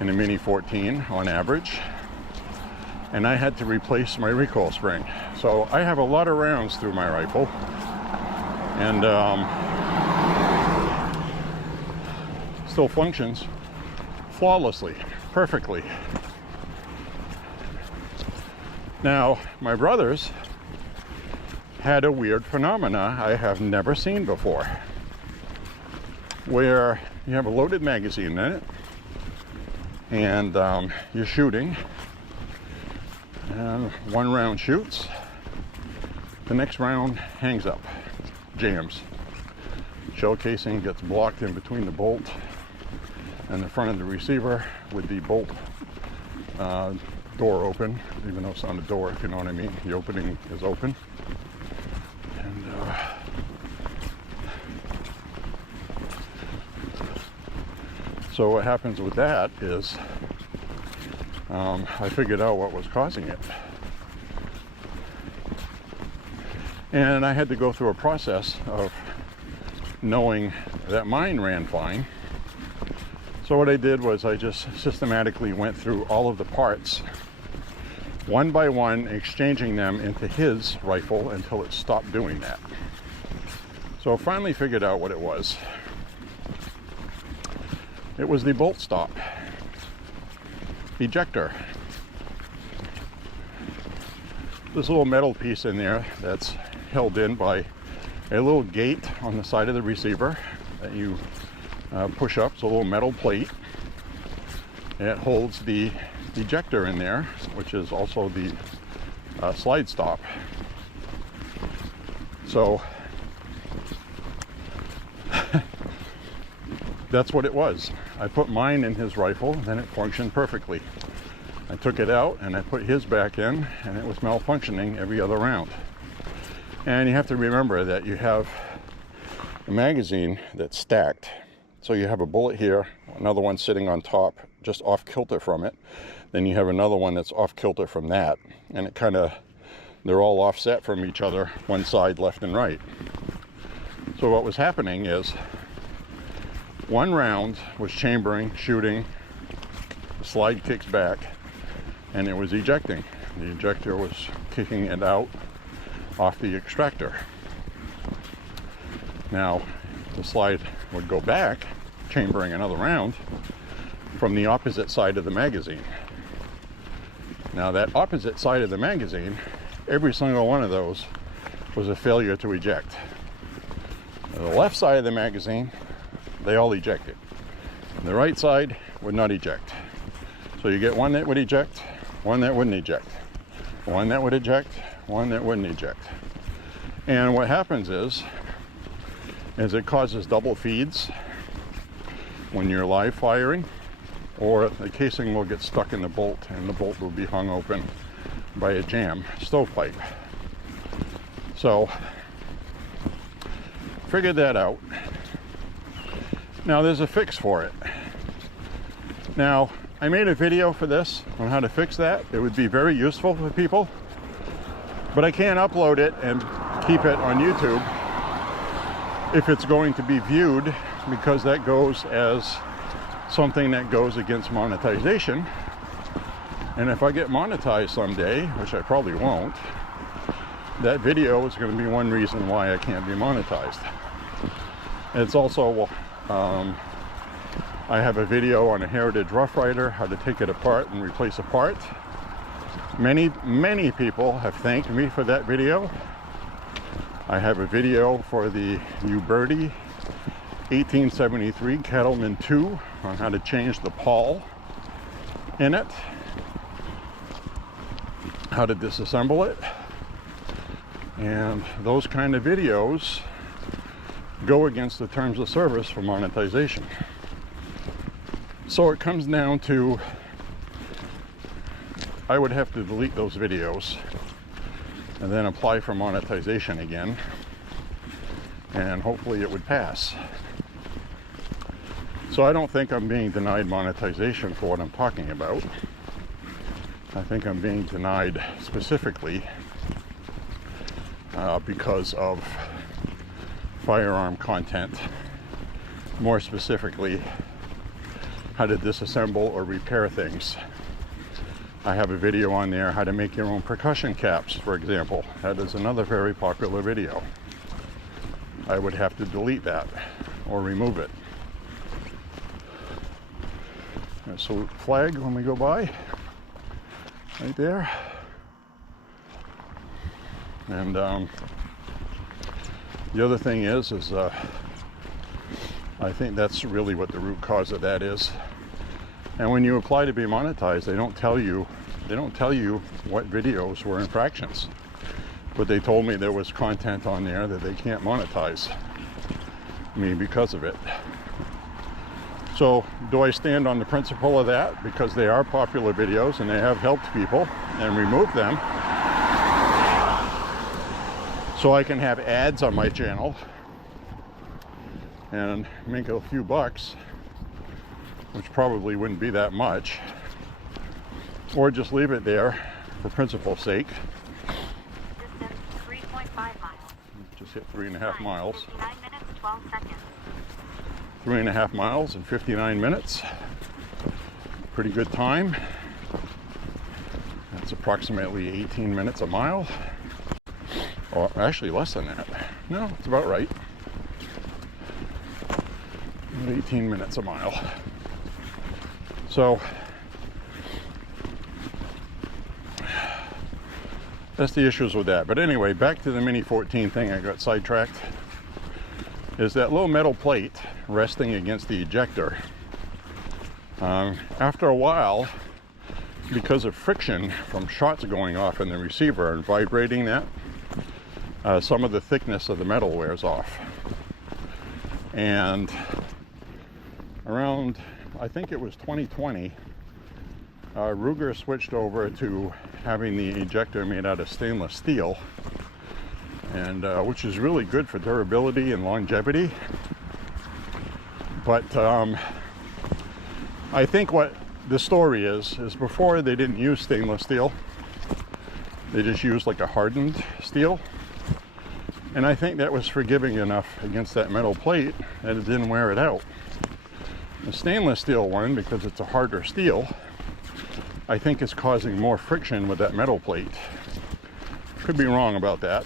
in a Mini-14 on average, and I had to replace my recoil spring. So I have a lot of rounds through my rifle, and still functions flawlessly, perfectly. Now, my brothers had a weird phenomena I have never seen before, where you have a loaded magazine in it, and you're shooting, and one round shoots, the next round hangs up, jams. Shell casing gets blocked in between the bolt and the front of the receiver with the bolt door open, even though it's not a door, if you know what I mean. The opening is open. And so what happens with that is I figured out what was causing it. And I had to go through a process of knowing that mine ran fine. So what I did was I just systematically went through all of the parts, one by one, exchanging them into his rifle until it stopped doing that. So I finally figured out what it was. It was the bolt stop ejector. This little metal piece in there that's held in by a little gate on the side of the receiver that you push up. It's a little metal plate. It holds the ejector in there, which is also the slide stop. So that's what it was. I put mine in his rifle, then it functioned perfectly. I took it out and I put his back in, and it was malfunctioning every other round. And you have to remember that you have a magazine that's stacked. So you have a bullet here, another one sitting on top, just off kilter from it. Then you have another one that's off kilter from that. And it kind of, they're all offset from each other, one side left and right. So what was happening is one round was chambering, shooting, the slide kicks back, and it was ejecting. The ejector was kicking it out off the extractor. Now, the slide would go back, chambering another round from the opposite side of the magazine. Now, that opposite side of the magazine, every single one of those was a failure to eject. The left side of the magazine, they all ejected. The right side would not eject. So you get one that would eject, one that wouldn't eject, one that would eject, one that wouldn't eject. And what happens is it causes double feeds when you're live firing, or the casing will get stuck in the bolt and the bolt will be hung open by a jam stovepipe. So figured that out. Now there's a fix for it. Now I made a video for this on how to fix that. It would be very useful for people, but I can't upload it and keep it on YouTube if it's going to be viewed, because that goes as something that goes against monetization. And if I get monetized someday, which I probably won't, that video is going to be one reason why I can't be monetized. It's also I have a video on a Heritage Rough Rider, how to take it apart and replace a part. Many people have thanked me for that video. I have a video for the J.Beau 1873 Cattleman 2 on how to change the pawl in it, how to disassemble it, and those kind of videos go against the terms of service for monetization. So it comes down to, I would have to delete those videos and then apply for monetization again, and hopefully it would pass. So I don't think I'm being denied monetization for what I'm talking about. I think I'm being denied specifically because of firearm content, more specifically how to disassemble or repair things. I have a video on there, how to make your own percussion caps, for example. That is another very popular video. I would have to delete that or remove it. Salute flag when we go by, right there. And the other thing is I think that's really what the root cause of that is. And when you apply to be monetized, they don't tell you what videos were infractions. But they told me there was content on there that they can't monetize me because of it. So do I stand on the principle of that because they are popular videos and they have helped people, and remove them so I can have ads on my channel and make a few bucks, which probably wouldn't be that much, or just leave it there for principle's sake. Distance 3.5 miles. Just hit 3.5 miles. 59 minutes, 12 seconds. 3.5 miles in 59 minutes. Pretty good time. That's approximately 18 minutes a mile. Or actually less than that. No, it's about right. About 18 minutes a mile. So that's the issues with that. But anyway, back to the Mini-14 thing. I got sidetracked. Is that little metal plate resting against the ejector. After a while, because of friction from shots going off in the receiver and vibrating that, some of the thickness of the metal wears off. And around, I think it was 2020, Ruger switched over to having the ejector made out of stainless steel, and which is really good for durability and longevity. But I think what the story is before they didn't use stainless steel. They just used like a hardened steel. And I think that was forgiving enough against that metal plate that it didn't wear it out. The stainless steel one, because it's a harder steel, I think is causing more friction with that metal plate. Could be wrong about that.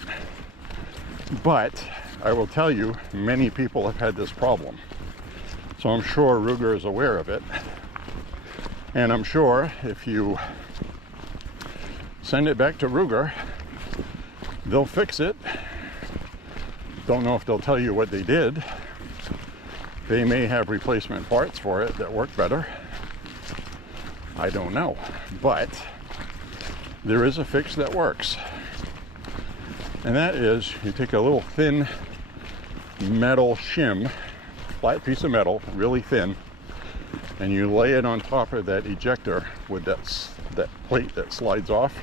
But I will tell you, many people have had this problem. So I'm sure Ruger is aware of it. And I'm sure if you send it back to Ruger, they'll fix it. Don't know if they'll tell you what they did. They may have replacement parts for it that work better. I don't know. But there is a fix that works. And that is, you take a little thin metal shim, flat piece of metal, really thin, and you lay it on top of that ejector with that plate that slides off.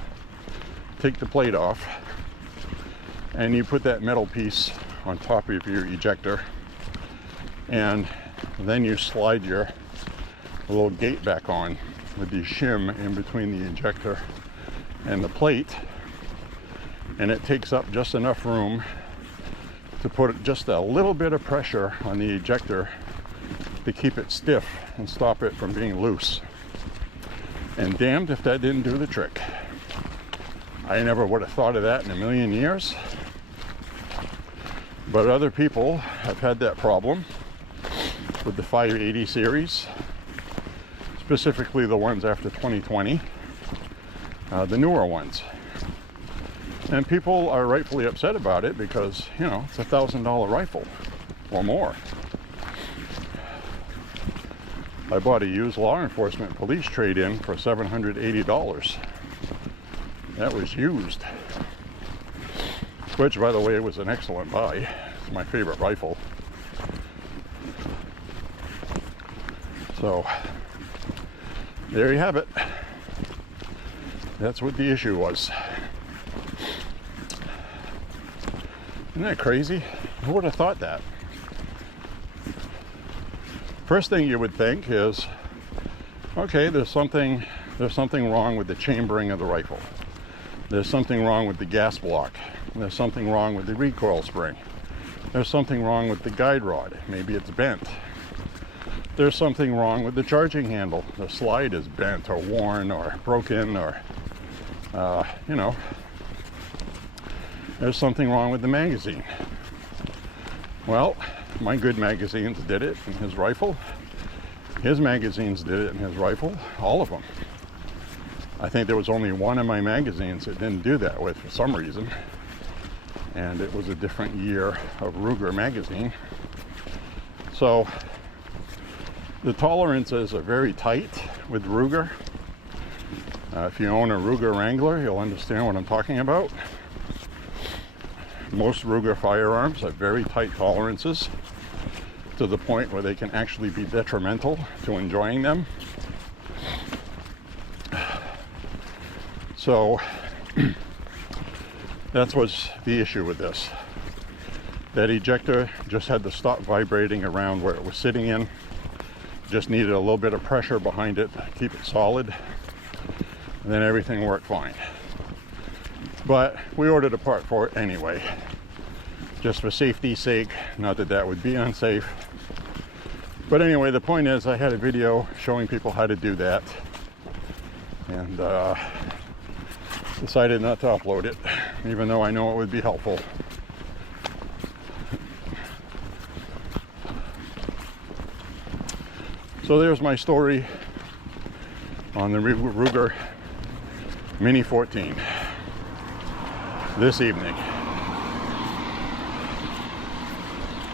Take the plate off, and you put that metal piece on top of your ejector, and then you slide your little gate back on with the shim in between the ejector and the plate, and it takes up just enough room to put just a little bit of pressure on the ejector to keep it stiff and stop it from being loose. And damned if that didn't do the trick. I never would have thought of that in a million years. But other people have had that problem with the 580 series, specifically the ones after 2020, the newer ones. And people are rightfully upset about it because, you know, it's a $1,000 rifle or more. I bought a used law enforcement police trade-in for $780. That was used. Which, by the way, was an excellent buy. It's my favorite rifle. So, there you have it. That's what the issue was. Isn't that crazy? Who would have thought that? First thing you would think is, okay, there's something wrong with the chambering of the rifle. There's something wrong with the gas block. There's something wrong with the recoil spring. There's something wrong with the guide rod. Maybe it's bent. There's something wrong with the charging handle. The slide is bent or worn or broken, or, you know, there's something wrong with the magazine. Well, my good magazines did it in his rifle. His magazines did it in his rifle. All of them. I think there was only one of my magazines that didn't do that with for some reason. And it was a different year of Ruger magazine. So the tolerances are very tight with Ruger. If you own a Ruger Wrangler, you'll understand what I'm talking about. Most Ruger firearms have very tight tolerances. to the point where they can actually be detrimental to enjoying them. So that's what's the issue with this. That ejector just had to stop vibrating around where it was sitting in. Just needed a little bit of pressure behind it to keep it solid, and then everything worked fine. But we ordered a part for it anyway, just for safety's sake. Not that that would be unsafe. But anyway, the point is I had a video showing people how to do that, and decided not to upload it, even though I know it would be helpful. So there's my story on the Ruger Mini-14 this evening.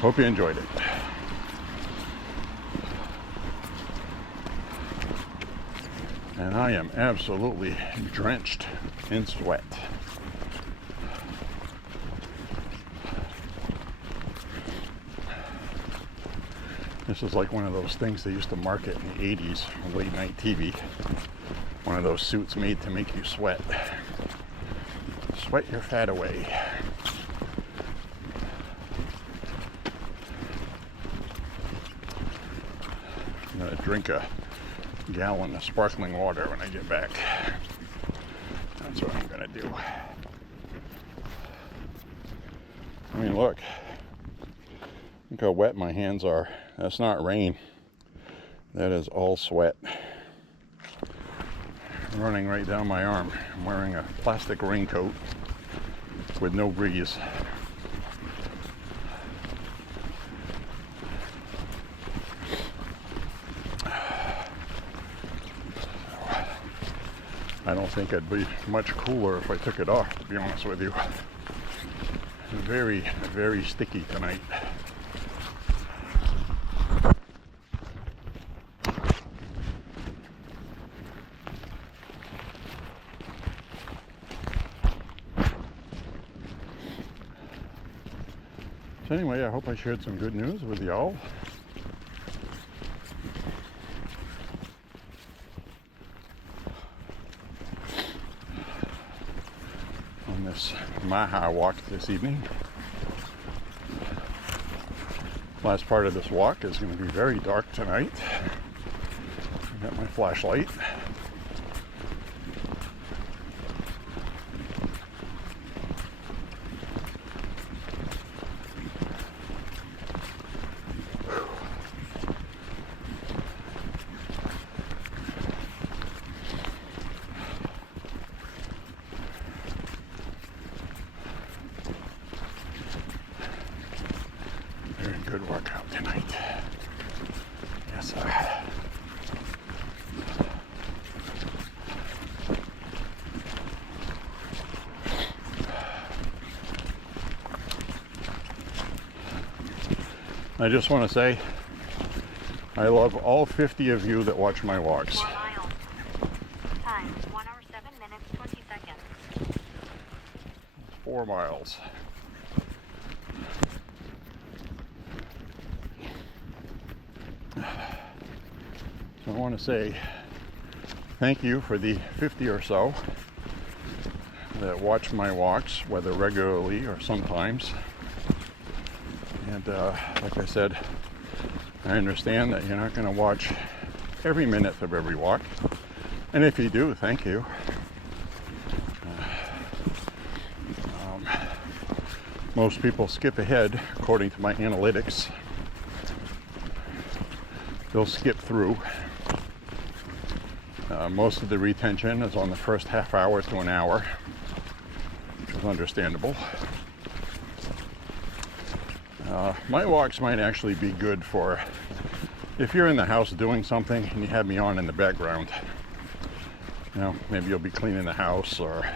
Hope you enjoyed it. And I am absolutely drenched in sweat. This is like one of those things they used to market in the 80s on late night TV. One of those suits made to make you sweat. Sweat your fat away. I'm gonna drink a gallon of sparkling water when I get back. That's what I'm gonna do. I mean, look how wet my hands are. That's not rain. That is all sweat running right down my arm. I'm wearing a plastic raincoat with no breeze. I don't think I'd be much cooler if I took it off, to be honest with you. Very, very sticky tonight. So anyway, I hope I shared some good news with y'all. On this MAHA walk this evening. Last part of this walk is going to be very dark tonight. I got my flashlight. Good workout tonight. Yes, sir. I just want to say I love all 50 of you that watch my walks. 4 miles. Time 1 hour 7 minutes 20 seconds. 4 miles. So I want to say thank you for the 50 or so that watch my walks, whether regularly or sometimes. And like I said, I understand that you're not going to watch every minute of every walk. And if you do, thank you. Most people skip ahead, according to my analytics. They'll skip through. Most of the retention is on the first half hour to an hour, which is understandable. My walks might actually be good for if you're in the house doing something and you have me on in the background. You know, maybe you'll be cleaning the house or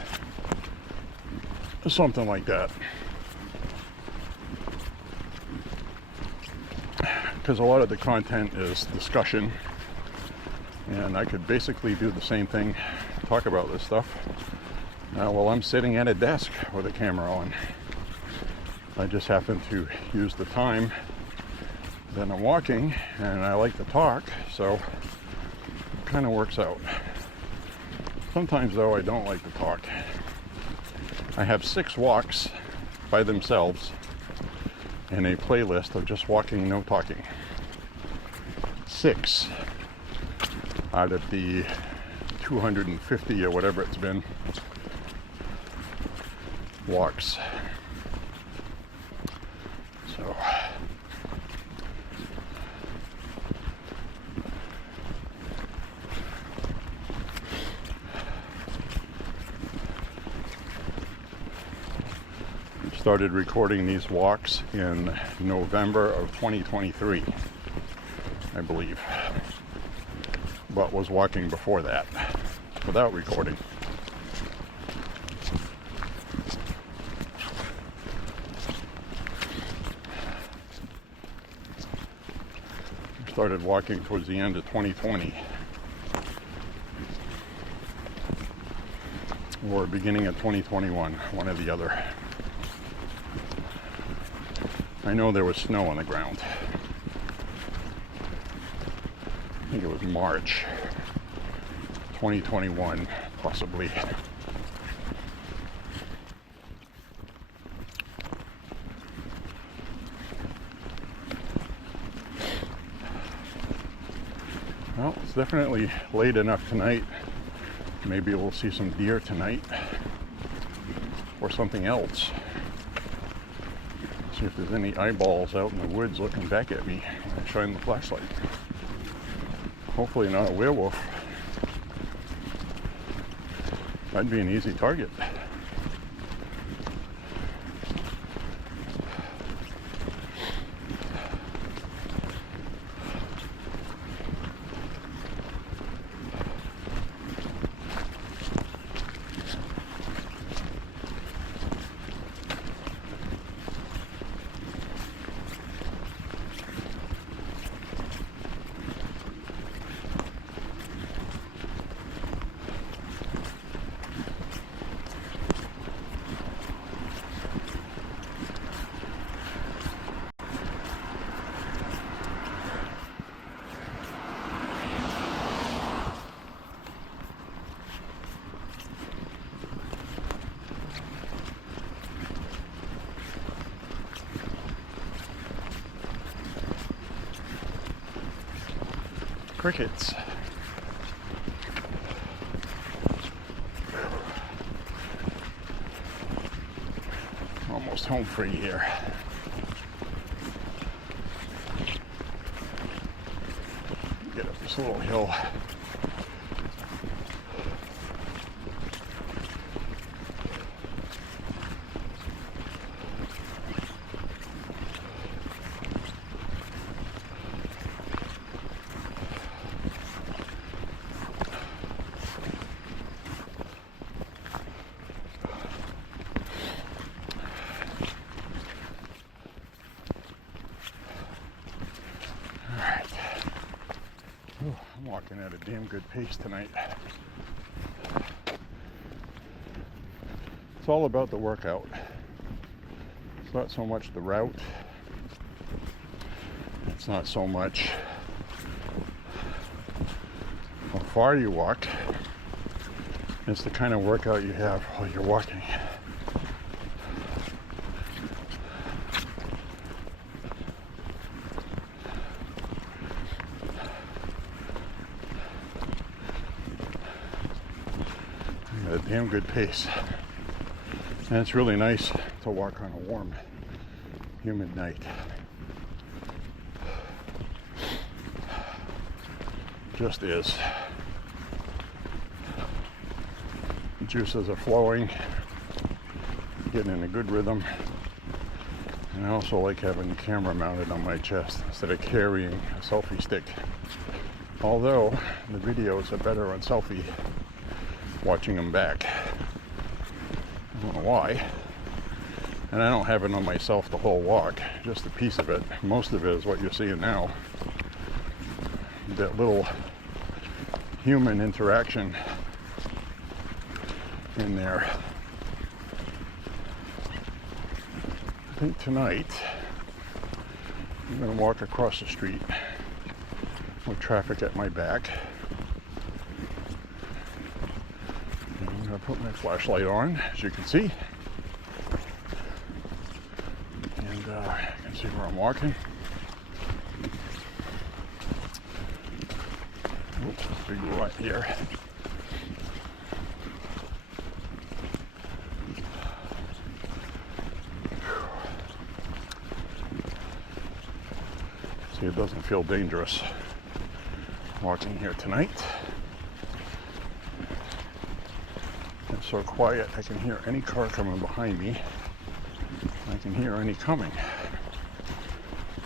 something like that. Because a lot of the content is discussion, and I could basically do the same thing, talk about this stuff while I'm sitting at a desk with a camera on. I just happen to use the time then I'm walking, and I like to talk, so it kind of works out. Sometimes, though, I don't like to talk. I have 6 walks by themselves in a playlist of just walking, no talking. 6 out of the 250 or whatever it's been walks. So started recording these walks in November of 2023, I believe, but was walking before that without recording. Started walking towards the end of 2020 or beginning of 2021, one or the other. I know there was snow on the ground. I think it was March 2021, possibly. Well, it's definitely late enough tonight. Maybe we'll see some deer tonight or something else. See if there's any eyeballs out in the woods looking back at me when I shine the flashlight. Hopefully not a werewolf. That'd be an easy target. Crickets. Almost home free here. Get up this little hill. I'm walking at a damn good pace tonight. It's all about the workout. It's not so much the route. It's not so much how far you walk. It's the kind of workout you have while you're walking. A damn good pace, and it's really nice to walk on a warm, humid night. Just is. The juices are flowing, getting in a good rhythm, and I also like having the camera mounted on my chest instead of carrying a selfie stick. Although the videos are better on selfie. Watching them back. I don't know why. And I don't have it on myself the whole walk, just a piece of it. Most of it is what you're seeing now. That little human interaction in there. I think tonight I'm going to walk across the street with traffic at my back. And I'm going to put my flashlight on, as you can see. And you can see where I'm walking. Oops, big rut here. See, it doesn't feel dangerous walking here tonight. It's so quiet, I can hear any car coming behind me. I can hear any coming.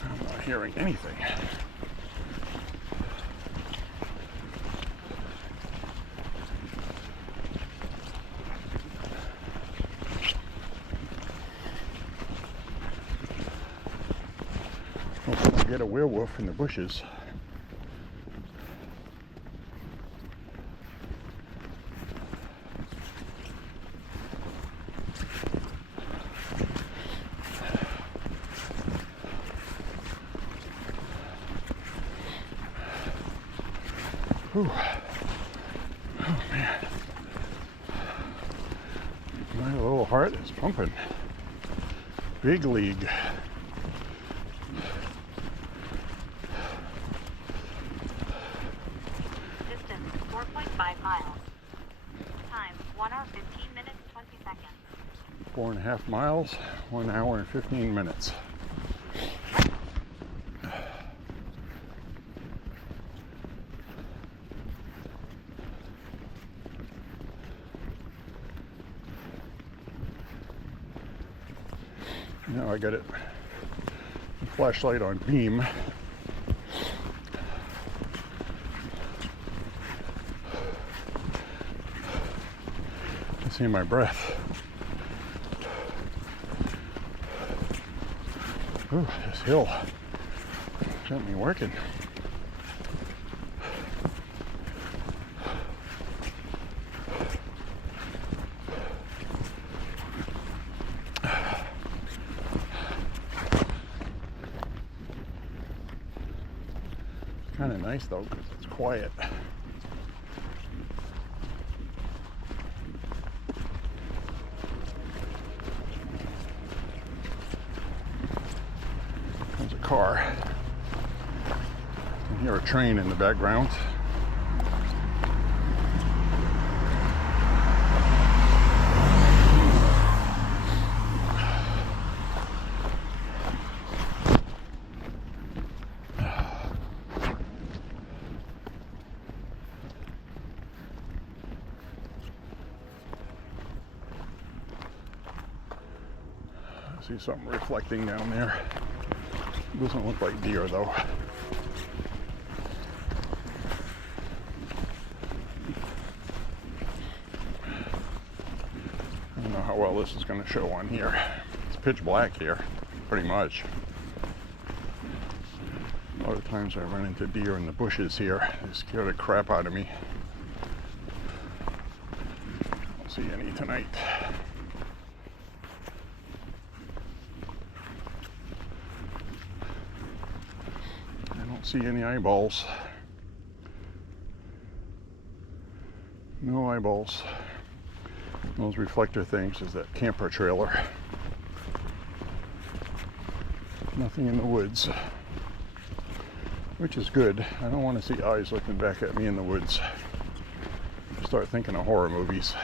I'm not hearing anything. Hopefully I'll get a werewolf in the bushes. Whew. Oh man, my little heart is pumping. Big league. Distance 4.5 miles. Time 1 hour 15 minutes 20 seconds. 4.5 miles, 1 hour and 15 minutes. Now I got it, flashlight on beam. I see my breath. Ooh, this hill got me working. Kind of nice though, because it's quiet. There's a car. I hear a train in the background. See something reflecting down there. Doesn't look like deer though. I don't know how well this is going to show on here. It's pitch black here, pretty much. A lot of times I run into deer in the bushes here. They scare the crap out of me. Don't see any tonight. See any eyeballs. No eyeballs. Those reflector things is that camper trailer. Nothing in the woods, which is good. I don't want to see eyes looking back at me in the woods. Start thinking of horror movies.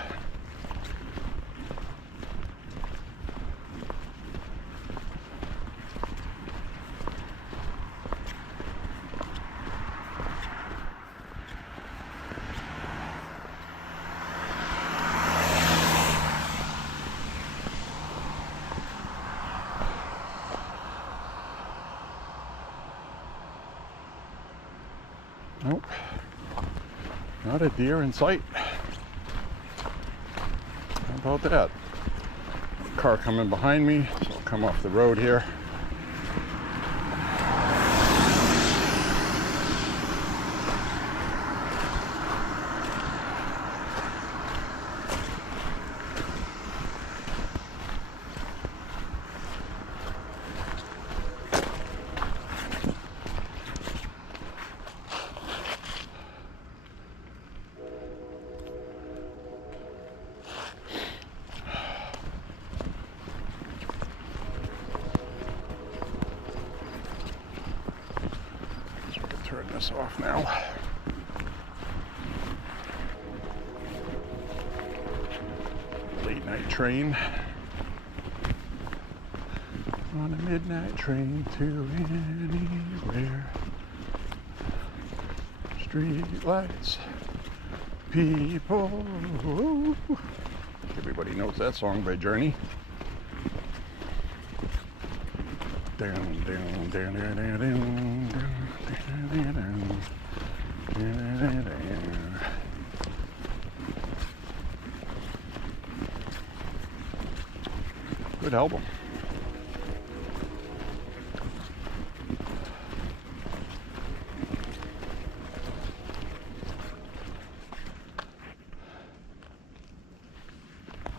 Nope, not a deer in sight. How about that? Car coming behind me, so I'll come off the road here. turn this off now. Late night train. On a midnight train to anywhere. Street lights, people. Everybody knows that song by Journey. Down, down, down, down, down, down, down, down, down, down. Good album.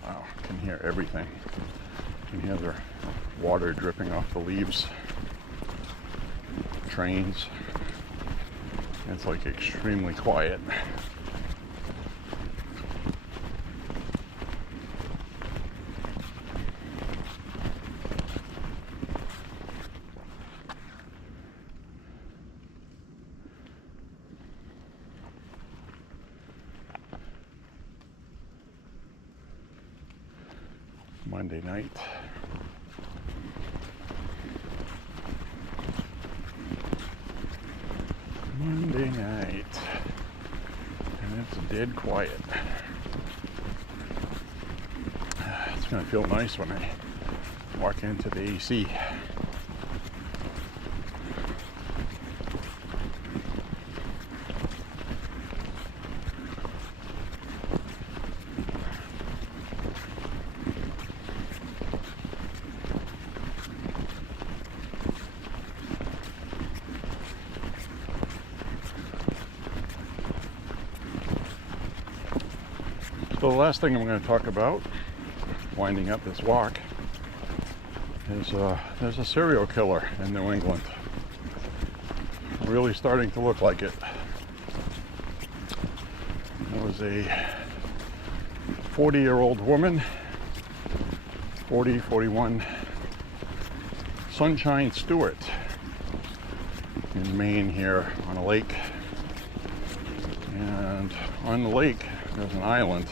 Wow, I can hear everything. You can hear the water dripping off the leaves. Trains. It's like extremely quiet. Monday night. Monday night. And it's dead quiet. It's going to feel nice when I walk into the AC. So the last thing I'm going to talk about, winding up this walk, is there's a serial killer in New England. Really starting to look like it. There was a 40-year-old woman, 41, Sunshine Stewart, in Maine here on a lake. And on the lake there's an island.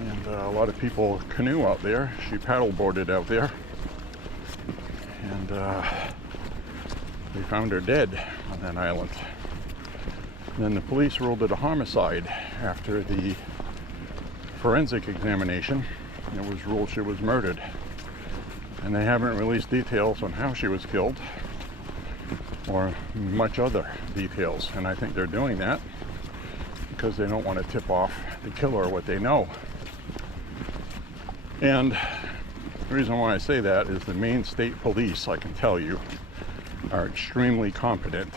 And a lot of people canoe out there. She paddle boarded out there, and they found her dead on that island. And then the police ruled it a homicide after the forensic examination. It was ruled she was murdered, and they haven't released details on how she was killed or much other details. And I think they're doing that because they don't want to tip off the killer what they know. And the reason why I say that is the Maine State Police, I can tell you, are extremely competent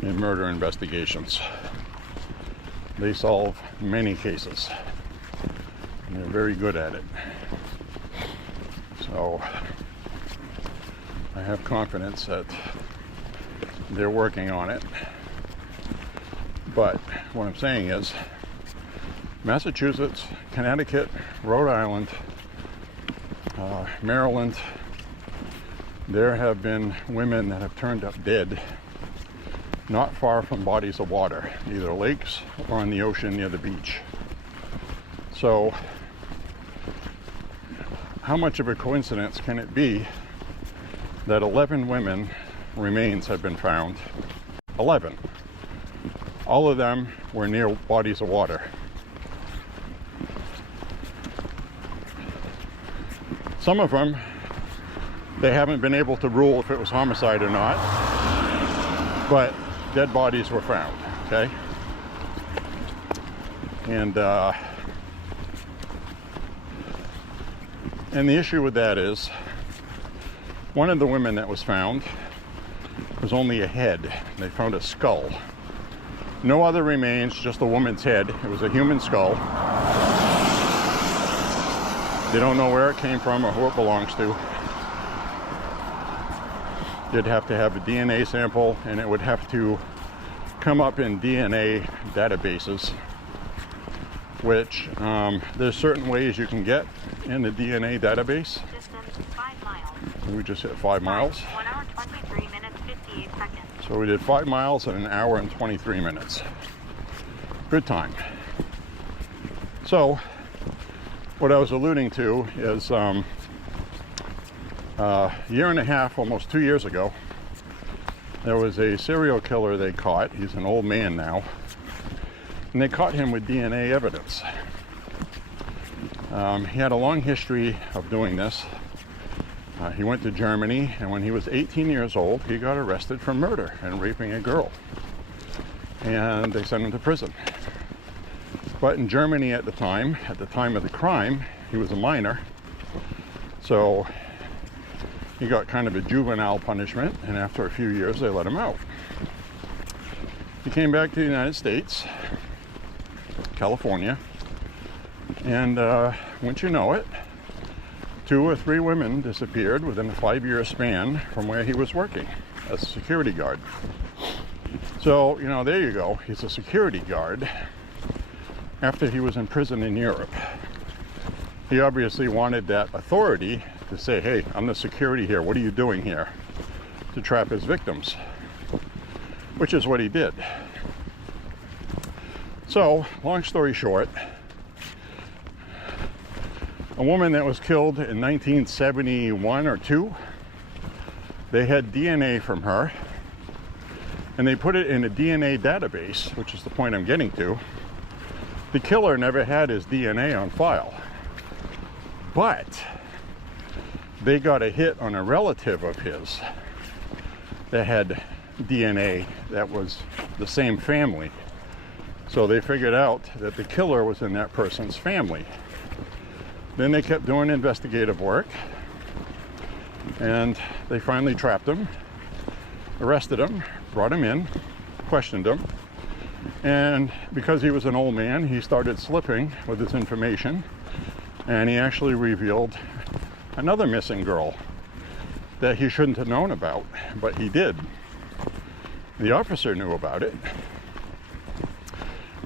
in murder investigations. They solve many cases, and they're very good at it. So I have confidence that they're working on it. But what I'm saying is, Massachusetts, Connecticut, Rhode Island, Maryland, there have been women that have turned up dead not far from bodies of water, either lakes or on the ocean near the beach. So how much of a coincidence can it be that 11 women remains have been found? 11. All of them were near bodies of water. Some of them, they haven't been able to rule if it was homicide or not, but dead bodies were found, okay? And the issue with that is, one of the women that was found was only a head. They found a skull. No other remains, just a woman's head. It was a human skull. They don't know where it came from or who it belongs to. You'd have to have a DNA sample, and it would have to come up in DNA databases, which there's certain ways you can get in the DNA database. Distance 5 miles. We just hit 5 miles. 1 hour 23 minutes 58 seconds. So we did 5 miles in an hour and 23 minutes. Good time. So what I was alluding to is a year and a half, almost 2 years ago, there was a serial killer they caught. He's an old man now. And they caught him with DNA evidence. He had a long history of doing this. He went to Germany, and when he was 18 years old, he got arrested for murder and raping a girl. And they sent him to prison. But in Germany at the time of the crime, he was a minor. So he got kind of a juvenile punishment, and after a few years, they let him out. He came back to the United States, California, and wouldn't you know it, 2 or 3 women disappeared within a 5-year span from where he was working as a security guard. So, you know, there you go. He's a security guard after he was in prison in Europe. He obviously wanted that authority to say, hey, I'm the security here. What are you doing here? To trap his victims, which is what he did. So, long story short, a woman that was killed in 1971 or 2, they had DNA from her, and they put it in a DNA database, which is the point I'm getting to. The killer never had his DNA on file, but they got a hit on a relative of his that had DNA that was the same family. So they figured out that the killer was in that person's family. Then they kept doing investigative work, and they finally trapped him, arrested him, brought him in, questioned him, and because he was an old man, he started slipping with his information, and he actually revealed another missing girl that he shouldn't have known about, but he did. The officer knew about it.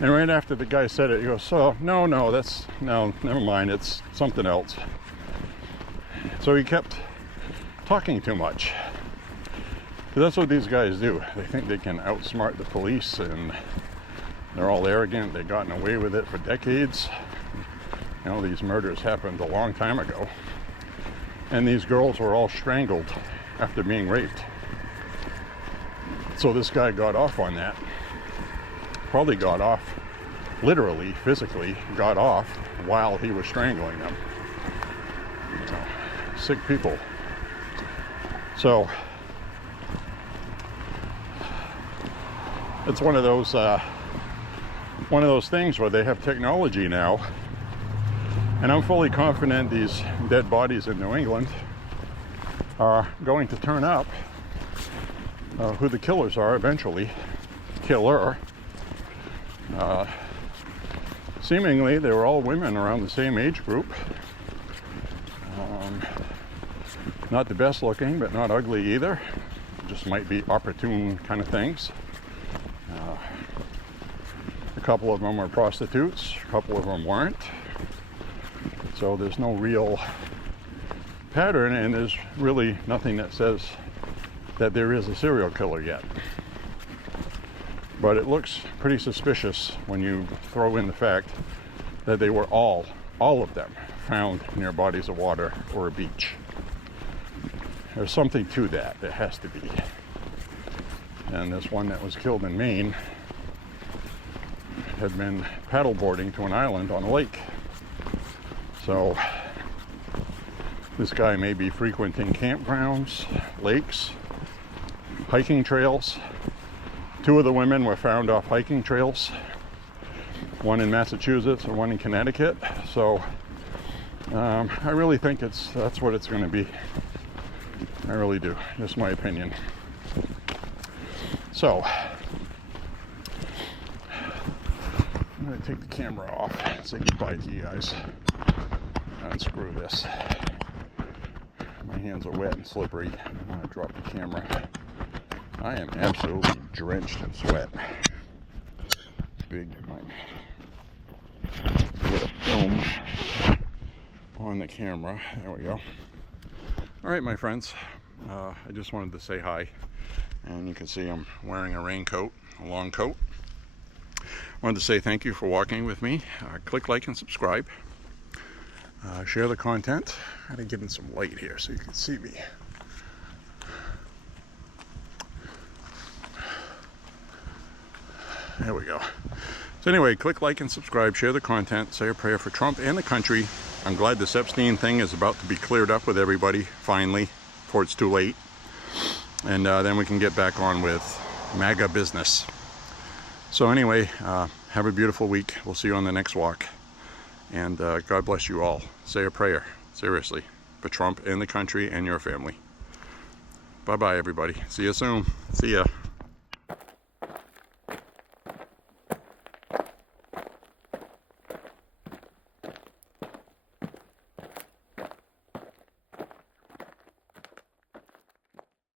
And right after the guy said it, he goes, so, no, never mind, it's something else. So he kept talking too much. Because that's what these guys do. They think they can outsmart the police, and they're all arrogant. They've gotten away with it for decades. You know, these murders happened a long time ago. And these girls were all strangled after being raped. So this guy got off on that. Probably got off, literally, physically, got off while he was strangling them. You know, sick people. So it's one of those things where they have technology now, and I'm fully confident these dead bodies in New England are going to turn up who the killers are eventually. Killer. Seemingly they were all women around the same age group. Not the best looking, but not ugly either. Just might be opportune kind of things. A couple of them were prostitutes, a couple of them weren't. So there's no real pattern, and there's really nothing that says that there is a serial killer yet. But it looks pretty suspicious when you throw in the fact that they were all of them, found near bodies of water or a beach. There's something to that. There has to be. And this one that was killed in Maine had been paddleboarding to an island on a lake. So this guy may be frequenting campgrounds, lakes, hiking trails. 2 of the women were found off hiking trails, one in Massachusetts and one in Connecticut. So I really think that's what it's going to be. I really do. Just my opinion. So I'm going to take the camera off and say goodbye to you guys. Unscrew this. My hands are wet and slippery. I'm going to drop the camera. I am absolutely drenched in sweat. Big bit of film on the camera. There we go. All right, my friends. I just wanted to say hi. And you can see I'm wearing a raincoat, a long coat. I wanted to say thank you for walking with me. Click like and subscribe. Share the content. I gotta get in some light here so you can see me. There we go. So anyway, click like and subscribe, share the content, say a prayer for Trump and the country. I'm glad this Epstein thing is about to be cleared up with everybody, finally, before it's too late. And then we can get back on with MAGA business. So anyway, have a beautiful week. We'll see you on the next walk. And God bless you all. Say a prayer, seriously, for Trump and the country and your family. Bye-bye, everybody. See you soon. See ya.